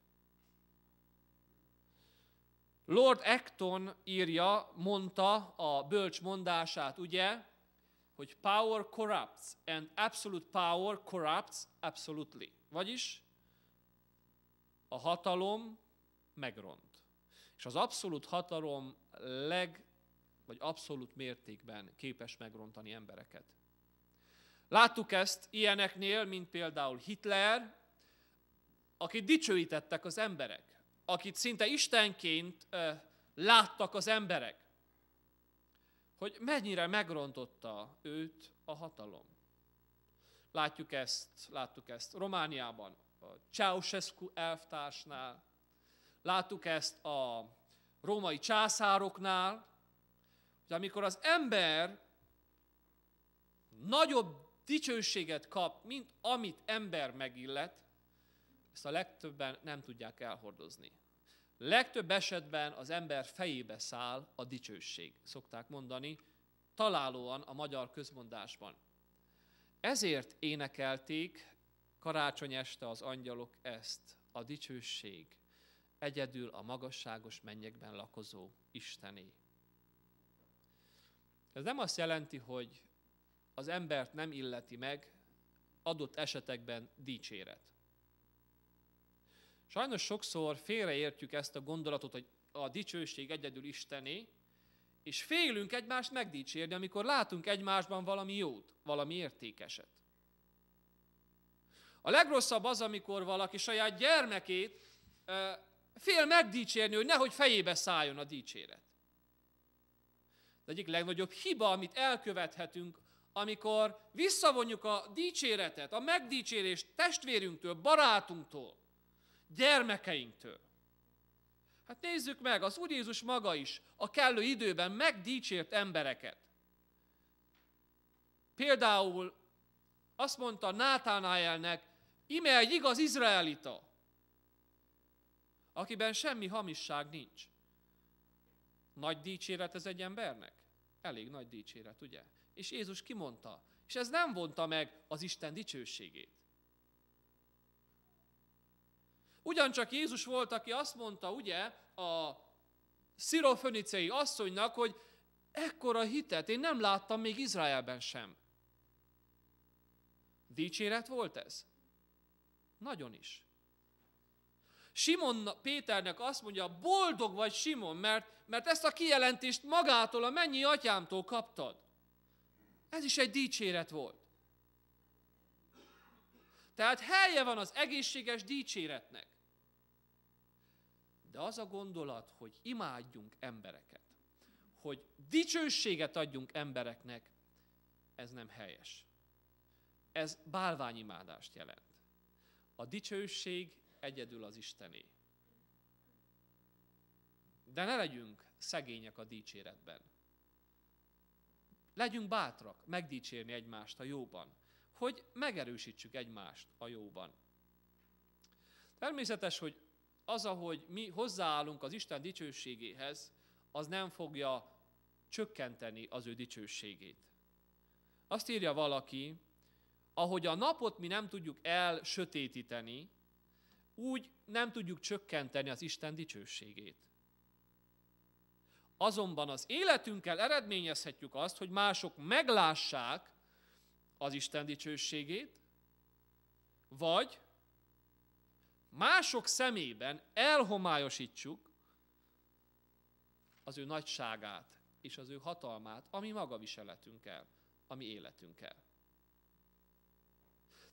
Lord Acton mondta a bölcs mondását, ugye, hogy power corrupts, and absolute power corrupts absolutely. Vagyis a hatalom megront. És az abszolút hatalom vagy abszolút mértékben képes megrontani embereket. Láttuk ezt ilyeneknél, mint például Hitler, akit dicsőítettek az emberek, akit szinte istenként láttak az emberek, hogy mennyire megrontotta őt a hatalom. Láttuk ezt Romániában, a Ceausescu elvtársnál, láttuk ezt a római császároknál, hogy amikor az ember nagyobb dicsőséget kap, mint amit ember megillet, ezt a legtöbben nem tudják elhordozni. Legtöbb esetben az ember fejébe száll a dicsőség, szokták mondani, találóan a magyar közmondásban. Ezért énekelték karácsony este az angyalok ezt: a dicsőség egyedül a magasságos mennyekben lakozó Istené. Ez nem azt jelenti, hogy az embert nem illeti meg adott esetekben dicséret. Sajnos sokszor félreértjük ezt a gondolatot, hogy a dicsőség egyedül Istené, és félünk egymást megdicsérni, amikor látunk egymásban valami jót, valami értékeset. A legrosszabb az, amikor valaki saját gyermekét fél megdicsérni, hogy nehogy fejébe szálljon a dicséret. Az egyik legnagyobb hiba, amit elkövethetünk, amikor visszavonjuk a dicséretet, a megdicsérést testvérünktől, barátunktól, gyermekeinktől. Hát nézzük meg, az Úr Jézus maga is a kellő időben megdicsért embereket. Például azt mondta Nátánaelnek, ime egy igaz izraelita, akiben semmi hamisság nincs. Nagy dicséret ez egy embernek? Elég nagy dicséret, ugye? És Jézus kimondta, és ez nem vonta meg az Isten dicsőségét. Ugyancsak Jézus volt, aki azt mondta, ugye, a szirofönicei asszonynak, hogy ekkora hitet én nem láttam még Izraelben sem. Dicséret volt ez? Nagyon is. Simon Péternek azt mondja, boldog vagy Simon, mert ezt a kijelentést magától, a mennyi atyámtól kaptad. Ez is egy dicséret volt. Tehát helye van az egészséges dicséretnek. De az a gondolat, hogy imádjunk embereket, hogy dicsőséget adjunk embereknek, ez nem helyes. Ez bálványimádást jelent. A dicsőség egyedül az Istené. De ne legyünk szegények a dicséretben. Legyünk bátrak megdicsérni egymást a jóban, hogy megerősítsük egymást a jóban. Természetes, hogy az, ahogy mi hozzáállunk az Isten dicsőségéhez, az nem fogja csökkenteni az ő dicsőségét. Azt írja valaki, ahogy a napot mi nem tudjuk elsötétíteni, úgy nem tudjuk csökkenteni az Isten dicsőségét. Azonban az életünkkel eredményezhetjük azt, hogy mások meglássák az Isten dicsőségét, vagy mások szemében elhomályosítsuk az ő nagyságát és az ő hatalmát, ami maga viseletünkkel, ami életünkkel.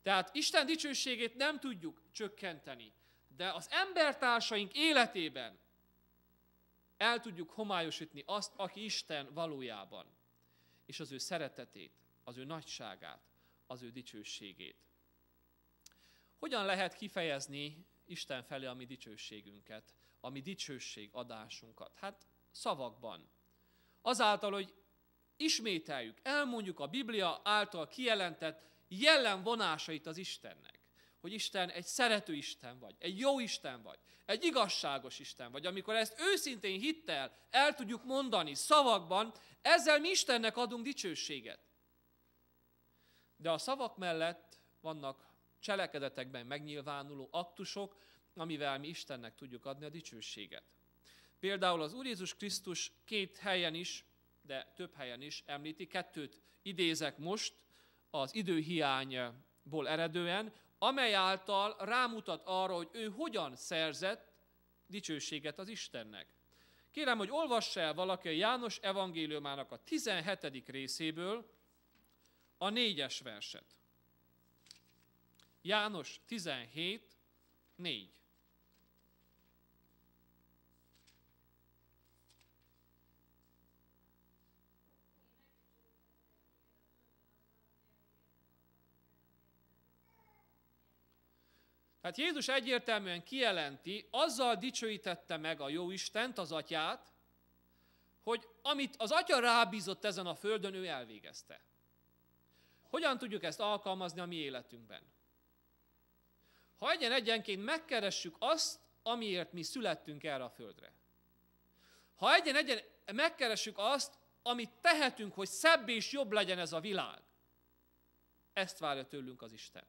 Tehát Isten dicsőségét nem tudjuk csökkenteni, de az embertársaink életében el tudjuk homályosítani azt, aki Isten valójában, és az ő szeretetét, az ő nagyságát, az ő dicsőségét. Hogyan lehet kifejezni Isten felé a mi dicsőségünket, a mi dicsőségadásunkat? Hát szavakban. Azáltal, hogy ismételjük, elmondjuk a Biblia által kijelentett jellemvonásait az Istennek. Hogy Isten egy szerető Isten vagy, egy jó Isten vagy, egy igazságos Isten vagy. Amikor ezt őszintén hittel el tudjuk mondani szavakban, ezzel mi Istennek adunk dicsőséget. De a szavak mellett vannak cselekedetekben megnyilvánuló aktusok, amivel mi Istennek tudjuk adni a dicsőséget. Például az Úr Jézus Krisztus 2 helyen is, de több helyen is említi, 2 idézek most az időhiányból eredően, amely által rámutat arra, hogy ő hogyan szerzett dicsőséget az Istennek. Kérem, hogy olvassa el valaki a János evangéliumának a 17. részéből a 4-es verset. János 17, 4. Tehát Jézus egyértelműen kijelenti, azzal dicsőítette meg a Jóistent, az Atyát, hogy amit az Atya rábízott ezen a földön, ő elvégezte. Hogyan tudjuk ezt alkalmazni a mi életünkben? Ha egyen-egyenként megkeressük azt, amiért mi születtünk erre a földre. Ha egyen-egyen megkeressük azt, amit tehetünk, hogy szebb és jobb legyen ez a világ. Ezt várja tőlünk az Isten.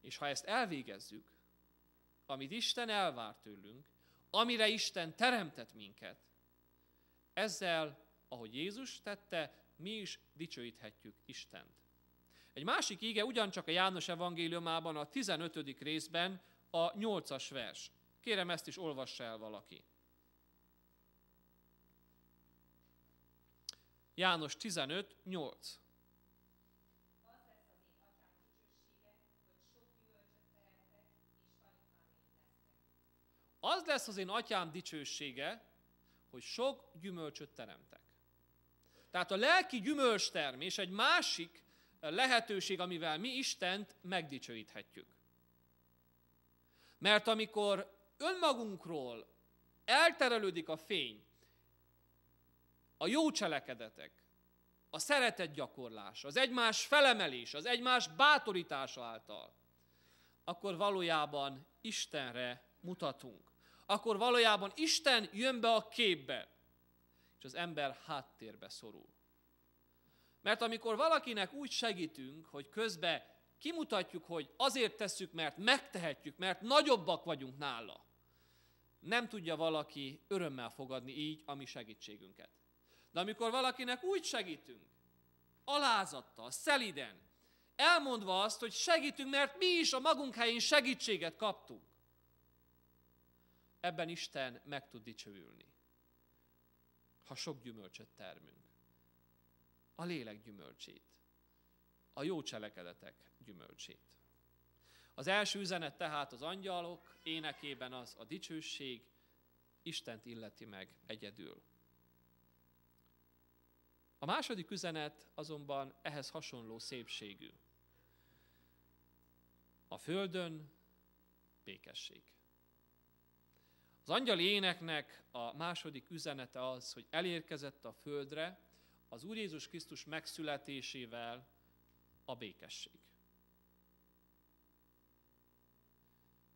És ha ezt elvégezzük, amit Isten elvár tőlünk, amire Isten teremtett minket, ezzel, ahogy Jézus tette, mi is dicsőíthetjük Istent. Egy másik íge ugyancsak a János evangéliumában, a 15. részben a 8-as vers. Kérem, ezt is olvassa el valaki. János 15, 8. Az lesz az én atyám dicsősége, hogy sok gyümölcsöt teremtek. Tehát a lelki gyümölcstermés egy másik lehetőség, amivel mi Istent megdicsőíthetjük. Mert amikor önmagunkról elterelődik a fény, a jó cselekedetek, a szeretet gyakorlása, az egymás felemelés, az egymás bátorítása által, akkor valójában Istenre mutatunk. Akkor valójában Isten jön be a képbe, és az ember háttérbe szorul. Mert amikor valakinek úgy segítünk, hogy közben kimutatjuk, hogy azért tesszük, mert megtehetjük, mert nagyobbak vagyunk nála, nem tudja valaki örömmel fogadni így a mi segítségünket. De amikor valakinek úgy segítünk, alázattal, szeliden, elmondva azt, hogy segítünk, mert mi is a magunk helyén segítséget kaptunk, ebben Isten meg tud dicsőülni, ha sok gyümölcsöt termünk. A lélek gyümölcsét, a jó cselekedetek gyümölcsét. Az első üzenet tehát az angyalok énekében az a dicsőség, Istent illeti meg egyedül. A második üzenet azonban ehhez hasonló szépségű. A földön békesség. Az angyali éneknek a második üzenete az, hogy elérkezett a földre az Úr Jézus Krisztus megszületésével a békesség.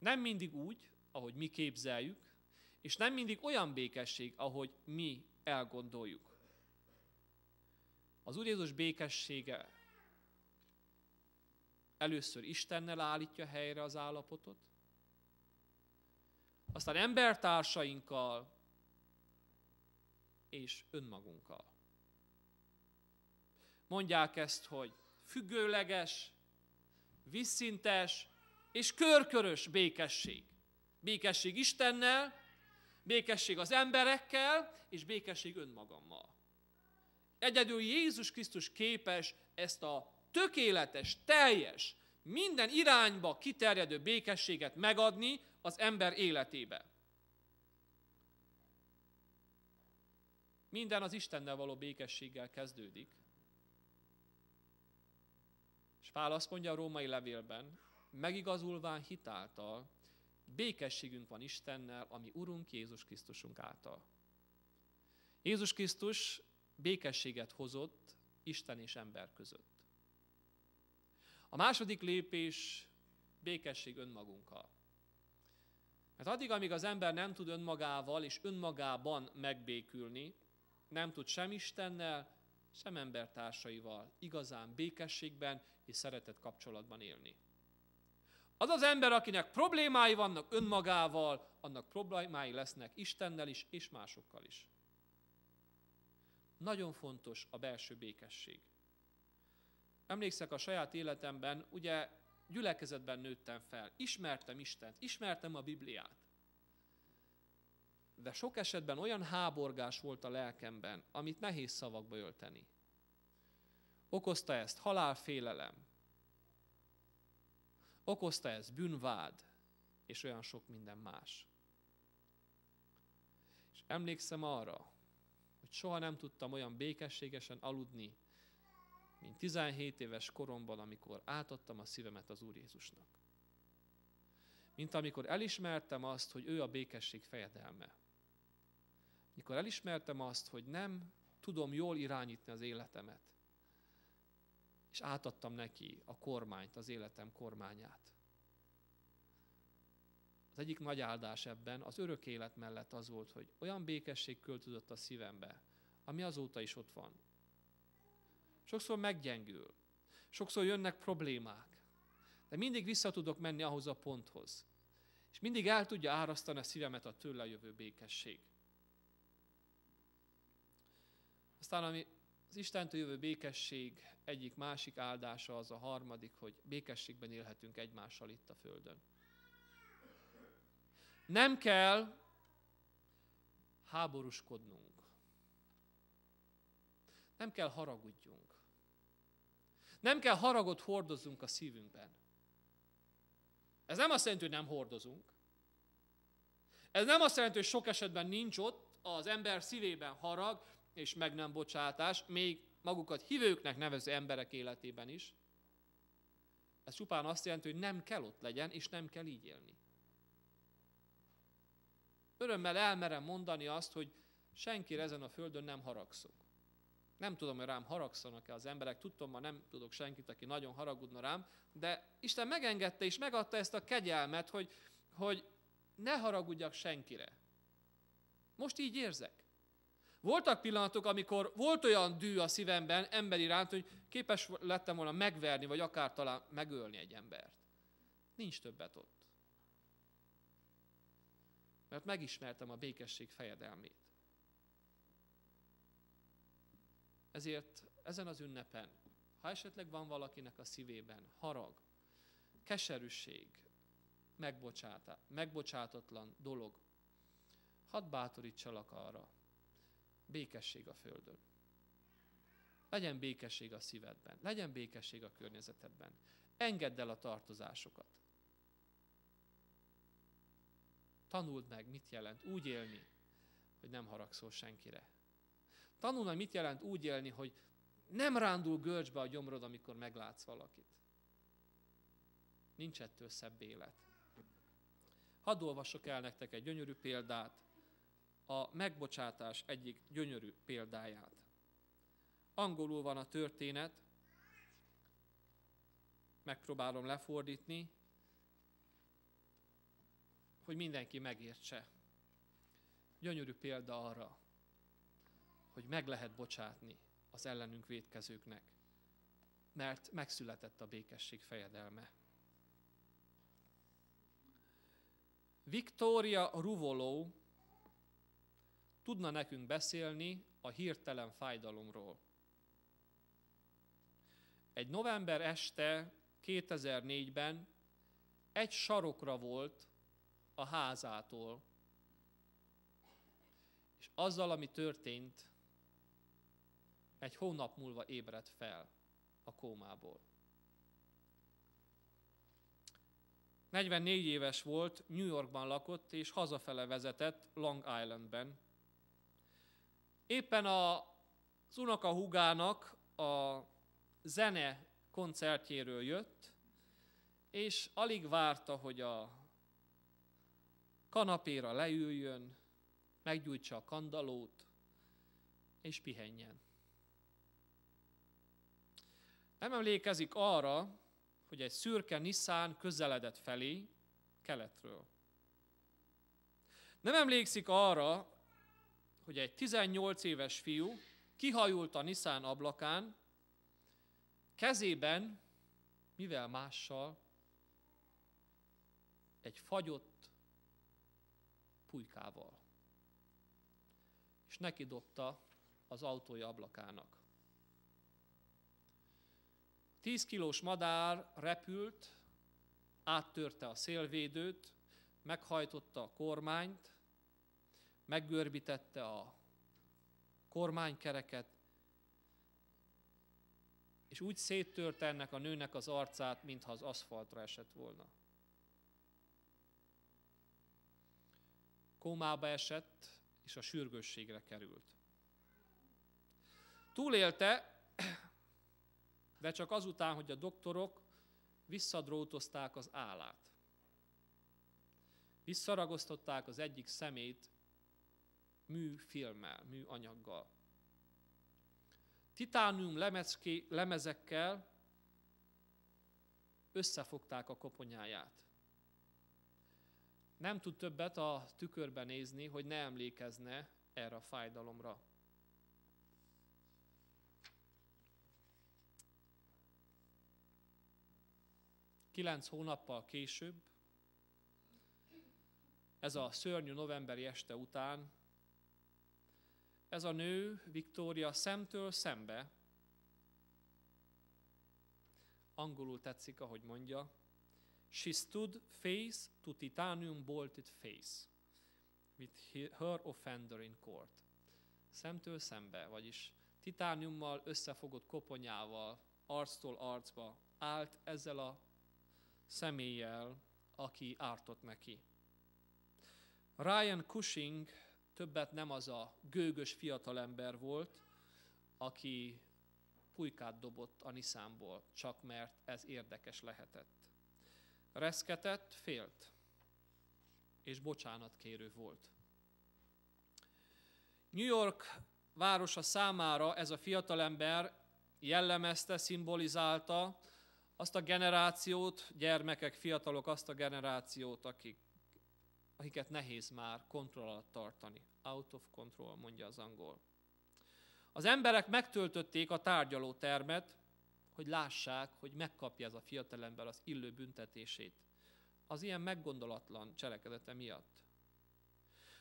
Nem mindig úgy, ahogy mi képzeljük, és nem mindig olyan békesség, ahogy mi elgondoljuk. Az Úr Jézus békessége először Istennel állítja helyre az állapotot, aztán embertársainkkal és önmagunkkal. Mondják ezt, hogy függőleges, vízszintes és körkörös békesség. Békesség Istennel, békesség az emberekkel, és békesség önmagammal. Egyedül Jézus Krisztus képes ezt a tökéletes, teljes, minden irányba kiterjedő békességet megadni az ember életébe. Minden az Istennel való békességgel kezdődik. És Pál azt mondja a római levélben, megigazulván hitáltal, békességünk van Istennel, ami Urunk Jézus Krisztusunk által. Jézus Krisztus békességet hozott Isten és ember között. A második lépés békesség önmagunkkal. Mert addig, amíg az ember nem tud önmagával és önmagában megbékülni, nem tud sem Istennel, sem embertársaival igazán békességben és szeretett kapcsolatban élni. Az az ember, akinek problémái vannak önmagával, annak problémái lesznek Istennel is és másokkal is. Nagyon fontos a belső békesség. Emlékszek a saját életemben, ugye gyülekezetben nőttem fel, ismertem Istent, ismertem a Bibliát. De sok esetben olyan háborgás volt a lelkemben, amit nehéz szavakba ölteni. Okozta ezt halálfélelem, okozta ezt bűnvád, és olyan sok minden más. És emlékszem arra, hogy soha nem tudtam olyan békességesen aludni, mint 17 éves koromban, amikor átadtam a szívemet az Úr Jézusnak. Mint amikor elismertem azt, hogy ő a békesség fejedelme. Mikor elismertem azt, hogy nem tudom jól irányítani az életemet, és átadtam neki a kormányt, az életem kormányát. Az egyik nagy áldás ebben az örök élet mellett az volt, hogy olyan békesség költözött a szívembe, ami azóta is ott van. Sokszor meggyengül, sokszor jönnek problémák, de mindig vissza tudok menni ahhoz a ponthoz, és mindig el tudja árasztani a szívemet a tőle jövő békesség. Aztán ami az Istentől jövő békesség egyik másik áldása az a harmadik, hogy békességben élhetünk egymással itt a Földön. Nem kell háborúskodnunk. Nem kell haragudjunk. Nem kell haragot hordozzunk a szívünkben. Ez nem azt jelenti, hogy nem hordozunk. Ez nem azt jelenti, hogy sok esetben nincs ott az ember szívében harag és meg nem bocsátás, még magukat hívőknek nevező emberek életében is, ez csupán azt jelenti, hogy nem kell ott legyen, és nem kell így élni. Örömmel elmerem mondani azt, hogy senkire ezen a földön nem haragszok. Nem tudom, hogy rám haragszanak-e az emberek, tudtom, ma nem tudok senkit, aki nagyon haragudna rám, de Isten megengedte és megadta ezt a kegyelmet, hogy ne haragudjak senkire. Most így érzek. Voltak pillanatok, amikor volt olyan dű a szívemben ember iránt, hogy képes lettem volna megverni, vagy akár talán megölni egy embert. Nincs többet ott. Mert megismertem a békesség fejedelmét. Ezért ezen az ünnepen, ha esetleg van valakinek a szívében harag, keserűség, megbocsátatlan dolog, hadd bátorítsalak arra, békesség a földön. Legyen békesség a szívedben, legyen békesség a környezetedben. Engedd el a tartozásokat. Tanuld meg, mit jelent úgy élni, hogy nem haragszol senkire. Tanuld meg, mit jelent úgy élni, hogy nem rándul görcsbe a gyomrod, amikor meglátsz valakit. Nincs ettől szebb élet. Hadd olvassok el nektek egy gyönyörű példát, a megbocsátás egyik gyönyörű példáját. Angolul van a történet, megpróbálom lefordítani, hogy mindenki megértse. Gyönyörű példa arra, hogy meg lehet bocsátni az ellenünk vétkezőknek, mert megszületett a békesség fejedelme. Victoria Ruvolo tudna nekünk beszélni a hirtelen fájdalomról. Egy november este 2004-ben egy sarokra volt a házától, és azzal, ami történt, egy hónap múlva ébredt fel a kómából. 44 éves volt, New Yorkban lakott, és hazafele vezetett Long Islandben. Éppen az unokahúgának a zene koncertjéről jött, és alig várta, hogy a kanapéra leüljön, meggyújtsa a kandallót, és pihenjen. Nem emlékezik arra, hogy egy szürke Nissan közeledett felé keletről. Nem emlékszik arra, hogy egy 18 éves fiú kihajult a Nissan ablakán, kezében, mivel mással, egy fagyott pulykával. És neki dobta az autója ablakának. 10 kilós madár repült, áttörte a szélvédőt, meghajtotta a kormányt, meggörbítette a kormánykereket, és úgy széttörte ennek a nőnek az arcát, mintha az aszfaltra esett volna. Kómába esett, és a sürgősségre került. Túlélte, de csak azután, hogy a doktorok visszadrótozták az állát. Visszaragasztották az egyik szemét műfilmmel, műanyaggal. Titánium lemezekkel összefogták a koponyáját. Nem tud többet a tükörbe nézni, hogy ne emlékezne erre a fájdalomra. Kilenc hónappal később, ez a szörnyű novemberi este után, ez a nő, Victoria, szemtől szembe, angolul tetszik, ahogy mondja, she stood face to titanium bolted face with her offender in court. Szemtől szembe, vagyis titániummal összefogott koponyával, arctól arcba állt ezzel a személlyel, aki ártott neki. Ryan Cushing többet nem az a gőgös fiatalember volt, aki pulykát dobott a Nissanból, csak mert ez érdekes lehetett. Reszketett, félt, és bocsánatkérő volt. New York városa számára ez a fiatalember jellemezte, szimbolizálta azt a generációt, gyermekek, fiatalok, azt a generációt, akiket nehéz már kontroll alatt tartani. Out of control, mondja az angol. Az emberek megtöltötték a tárgyalótermet, hogy lássák, hogy megkapja ez a fiatalember az illő büntetését az ilyen meggondolatlan cselekedete miatt.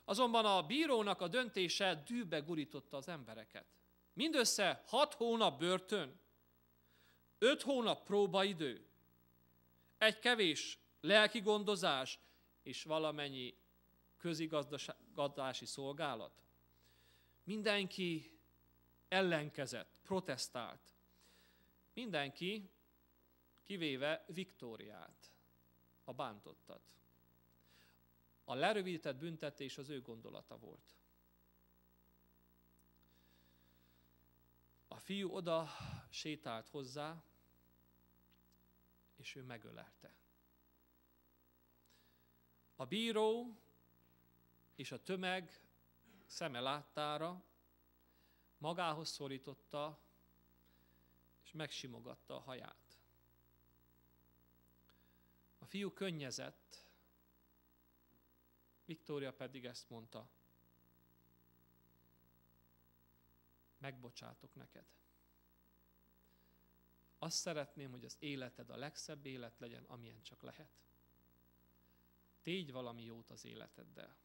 Azonban a bírónak a döntése dűbe gurította az embereket. Mindössze 6 hónap börtön, 5 hónap próbaidő, egy kevés lelki gondozás és valamennyi közigazgatási szolgálat. Mindenki ellenkezett, protestált. Mindenki, kivéve Viktóriát, a bántottat. A lerövidített büntetés az ő gondolata volt. A fiú oda sétált hozzá, és ő megölelte. A bíró és a tömeg szeme láttára magához szorította, és megsimogatta a haját. A fiú könnyezett, Viktória pedig ezt mondta: megbocsátok neked. Azt szeretném, hogy az életed a legszebb élet legyen, amilyen csak lehet. Tégy valami jót az életeddel.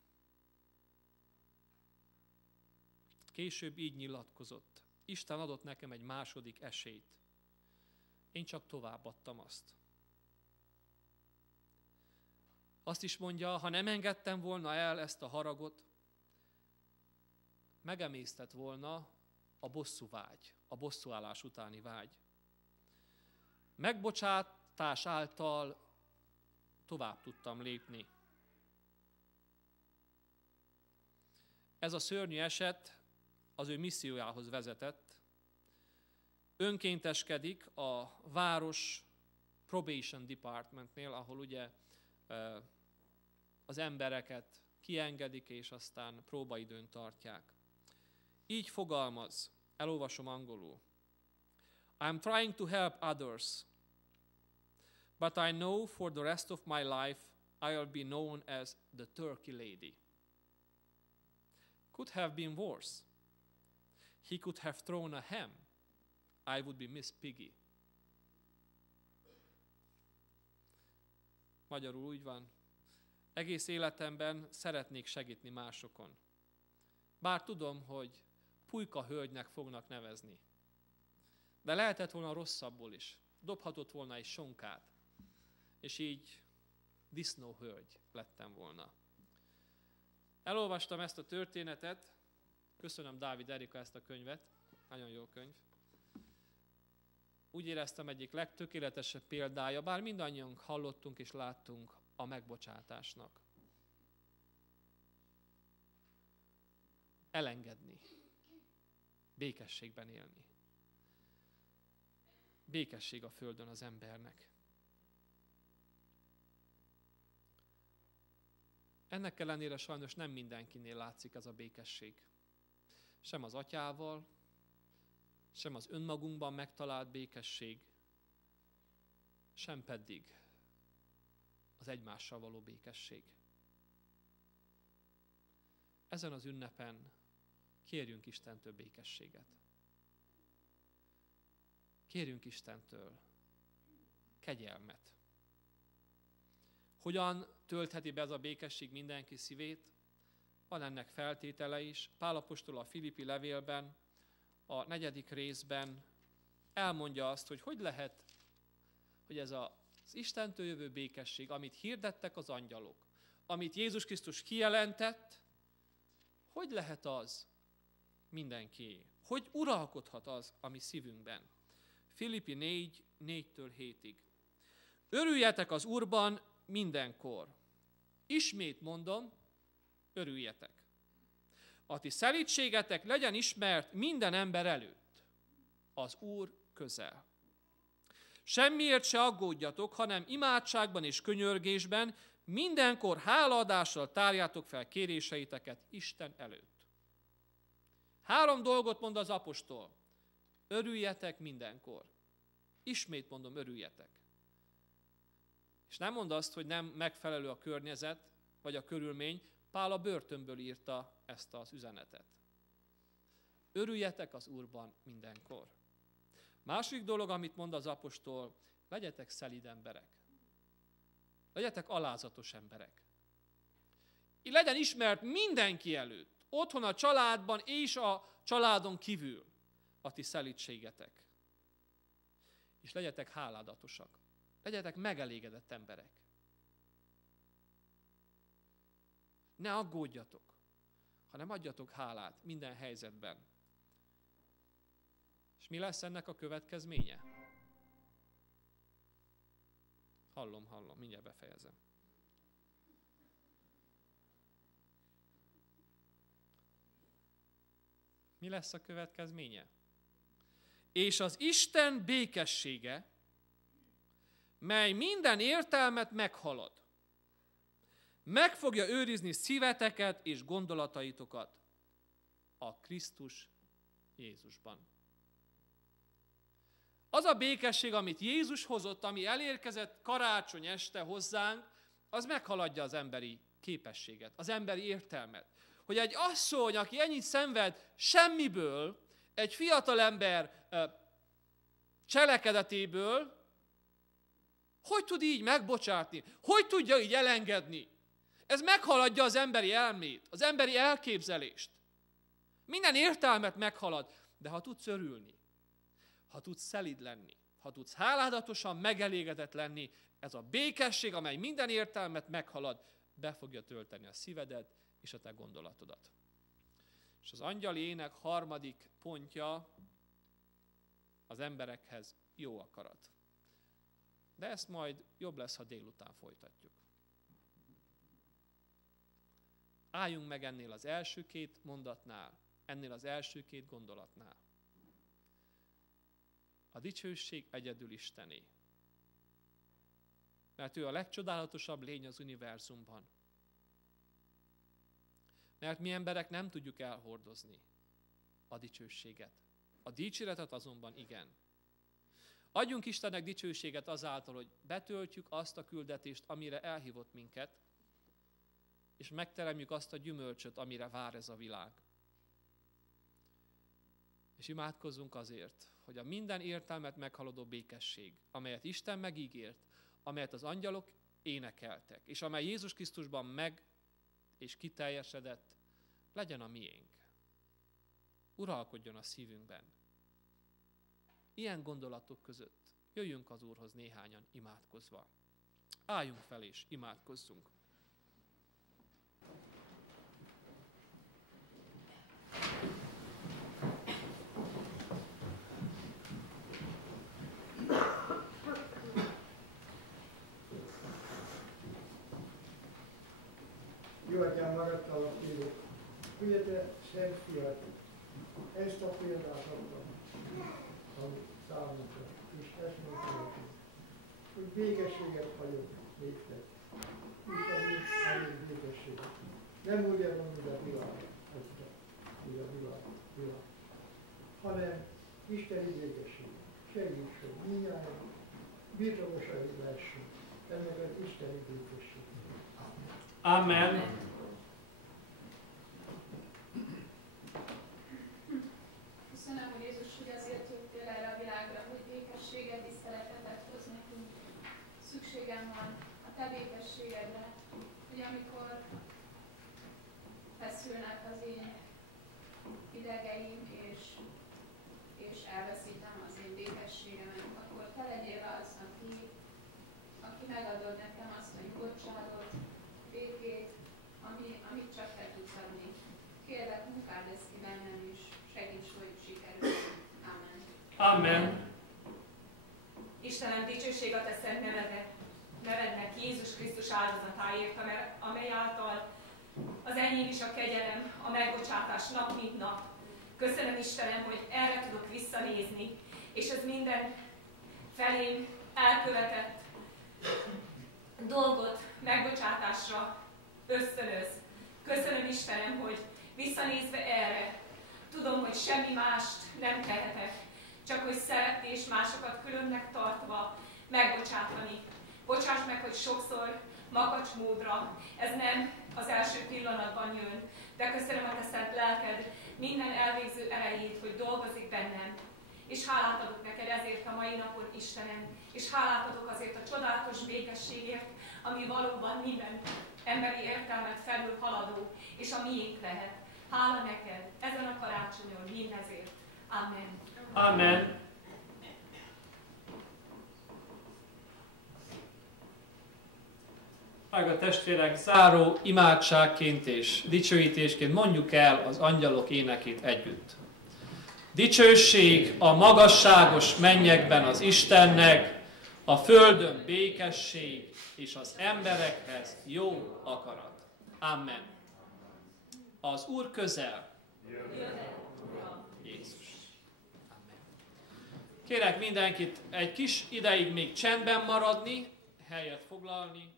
Később így nyilatkozott: Isten adott nekem egy második esélyt. Én csak továbbadtam azt. Azt is mondja, ha nem engedtem volna el ezt a haragot, megemésztett volna a bosszúvágy, a bosszúállás utáni vágy. Megbocsátás által tovább tudtam lépni. Ez a szörnyű eset az ő missziójához vezetett. Önkénteskedik a város probation departmentnél, ahol ugye az embereket kiengedik, és aztán próbaidőn tartják. Így fogalmaz, elolvasom angolul. I'm trying to help others, but I know for the rest of my life I'll be known as the turkey lady. Could have been worse. He could have thrown a ham. I would be Miss Piggy. Magyarul úgy van: egész életemben szeretnék segíteni másokon. Bár tudom, hogy pulyka hölgynek fognak nevezni. De lehetett volna rosszabbul is. Dobhatott volna egy sonkát. És így disznóhölgy lettem volna. Elolvastam ezt a történetet. Köszönöm Dávid Erika ezt a könyvet. Nagyon jó könyv. Úgy éreztem, egyik legtökéletesebb példája, bár mindannyian hallottunk és láttunk a megbocsátásnak. Elengedni. Békességben élni. Békesség a földön az embernek. Ennek ellenére sajnos nem mindenkinél látszik ez a békesség. Sem az atyával, sem az önmagunkban megtalált békesség, sem pedig az egymással való békesség. Ezen az ünnepen kérjünk Istentől békességet. Kérjünk Istentől kegyelmet. Hogyan töltheti be ez a békesség mindenki szívét? Van ennek feltétele is. Pál apostol a Filippi levélben, a 4. részben elmondja azt, hogy lehet, hogy ez az Istentől jövő békesség, amit hirdettek az angyalok, amit Jézus Krisztus kijelentett, hogy lehet az mindenkié? Hogy uralkodhat az a mi szívünkben? Filippi 4, 4-től 7-ig. Örüljetek az Úrban mindenkor. Ismét mondom, örüljetek. A ti szelídségetek legyen ismert minden ember előtt. Az Úr közel. Semmiért se aggódjatok, hanem imádságban és könyörgésben mindenkor hálaadással tárjátok fel kéréseiteket Isten előtt. 3 dolgot mond az apostol. Örüljetek mindenkor. Ismét mondom, örüljetek. És nem mond azt, hogy nem megfelelő a környezet, vagy a körülmény. Pál a börtönből írta ezt az üzenetet. Örüljetek az Úrban mindenkor. Második dolog, amit mond az apostol, legyetek szelíd emberek. Legyetek alázatos emberek. Legyen ismert mindenki előtt, otthon a családban és a családon kívül a ti szelídségetek. És legyetek háládatosak. Legyetek megelégedett emberek. Ne aggódjatok, hanem adjatok hálát minden helyzetben. És mi lesz ennek a következménye? Hallom, mindjárt befejezem. Mi lesz a következménye? És az Isten békessége, mely minden értelmet meghalad, meg fogja őrizni szíveteket és gondolataitokat a Krisztus Jézusban. Az a békesség, amit Jézus hozott, ami elérkezett karácsony este hozzánk, az meghaladja az emberi képességet, az emberi értelmet. Hogy egy asszony, aki ennyit szenved semmiből, egy fiatalember cselekedetéből, hogy tud így megbocsátni? Hogy tudja így elengedni? Ez meghaladja az emberi elmét, az emberi elképzelést. Minden értelmet meghalad, de ha tudsz örülni, ha tudsz szelíd lenni, ha tudsz háládatosan megelégedett lenni, ez a békesség, amely minden értelmet meghalad, be fogja tölteni a szívedet és a te gondolatodat. És az angyali ének 3. pontja az emberekhez jó akarat. De ezt majd jobb lesz, ha délután folytatjuk. Álljunk meg ennél az első 2 mondatnál, ennél az első 2 gondolatnál. A dicsőség egyedül Istené. Mert ő a legcsodálatosabb lény az univerzumban. Mert mi emberek nem tudjuk elhordozni a dicsőséget. A dicséretet azonban igen. Adjunk Istennek dicsőséget azáltal, hogy betöltjük azt a küldetést, amire elhívott minket, és megteremjük azt a gyümölcsöt, amire vár ez a világ. És imádkozzunk azért, hogy a minden értelmet meghaladó békesség, amelyet Isten megígért, amelyet az angyalok énekeltek, és amely Jézus Krisztusban meg és kiteljesedett, legyen a miénk. Uralkodjon a szívünkben. Ilyen gondolatok között jöjjünk az Úrhoz néhányan imádkozva. Álljunk fel és imádkozzunk. Jó atyám, maradtalak élők. Ugye te, Szent Fiat, ezt a példát adtam, amit számunkra, és ezt mondtam, hogy békességet hagyok néktek. És elég békességet. Nem úgy elmond, hogy a világ, hanem isteni békesség. Segíts, hogy mindjárt birtokosai lessünk ennek az isteni békesség. Amen. Köszönöm, hogy Jézus, hogy azért jöttél erre a világra, hogy békességet és szeretetet hoz nekünk. Szükségem van a te békességedre, hogy amikor feszülnek az én idegeim, és elveszítem az én békességemet, akkor te legyél az, aki megadod nekem azt a nyugodtságot, békét, amit csak te tudsz adni. Kérlek, munkád ezt ki bennem is, segíts, hogy sikerül. Amen. Amen. Istenem, dicsőség a te szent nevednek Jézus Krisztus áldozatáért, amely által az enyém is a kegyelem, a megbocsátás nap mint nap. Köszönöm Istenem, hogy erre tudok visszanézni, és ez minden felém elkövetett dolgot megbocsátásra ösztönöz. Köszönöm Istenem, hogy visszanézve erre, tudom, hogy semmi mást nem tehetek, csak hogy szeretni és másokat különnek tartva megbocsátani. Bocsáss meg, hogy sokszor makacs módra, ez nem az első pillanatban jön, de köszönöm a te szent lelked minden elvégző erejét, hogy dolgozik bennem. És hálát adok neked ezért a mai napon, Istenem, és hálát adok azért a csodálatos békességért, ami valóban minden emberi értelmet felül haladó, és a miénk lehet. Hála neked ezen a karácsonyon mindezért. Amen. Amen. Drága testvérek, záró imádságként és dicsőítésként mondjuk el az angyalok énekét együtt. Dicsőség a magasságos mennyekben az Istennek, a földön békesség és az emberekhez jó akarat. Amen. Az Úr közel. Jézus. Amen. Kérek mindenkit egy kis ideig még csendben maradni, helyet foglalni,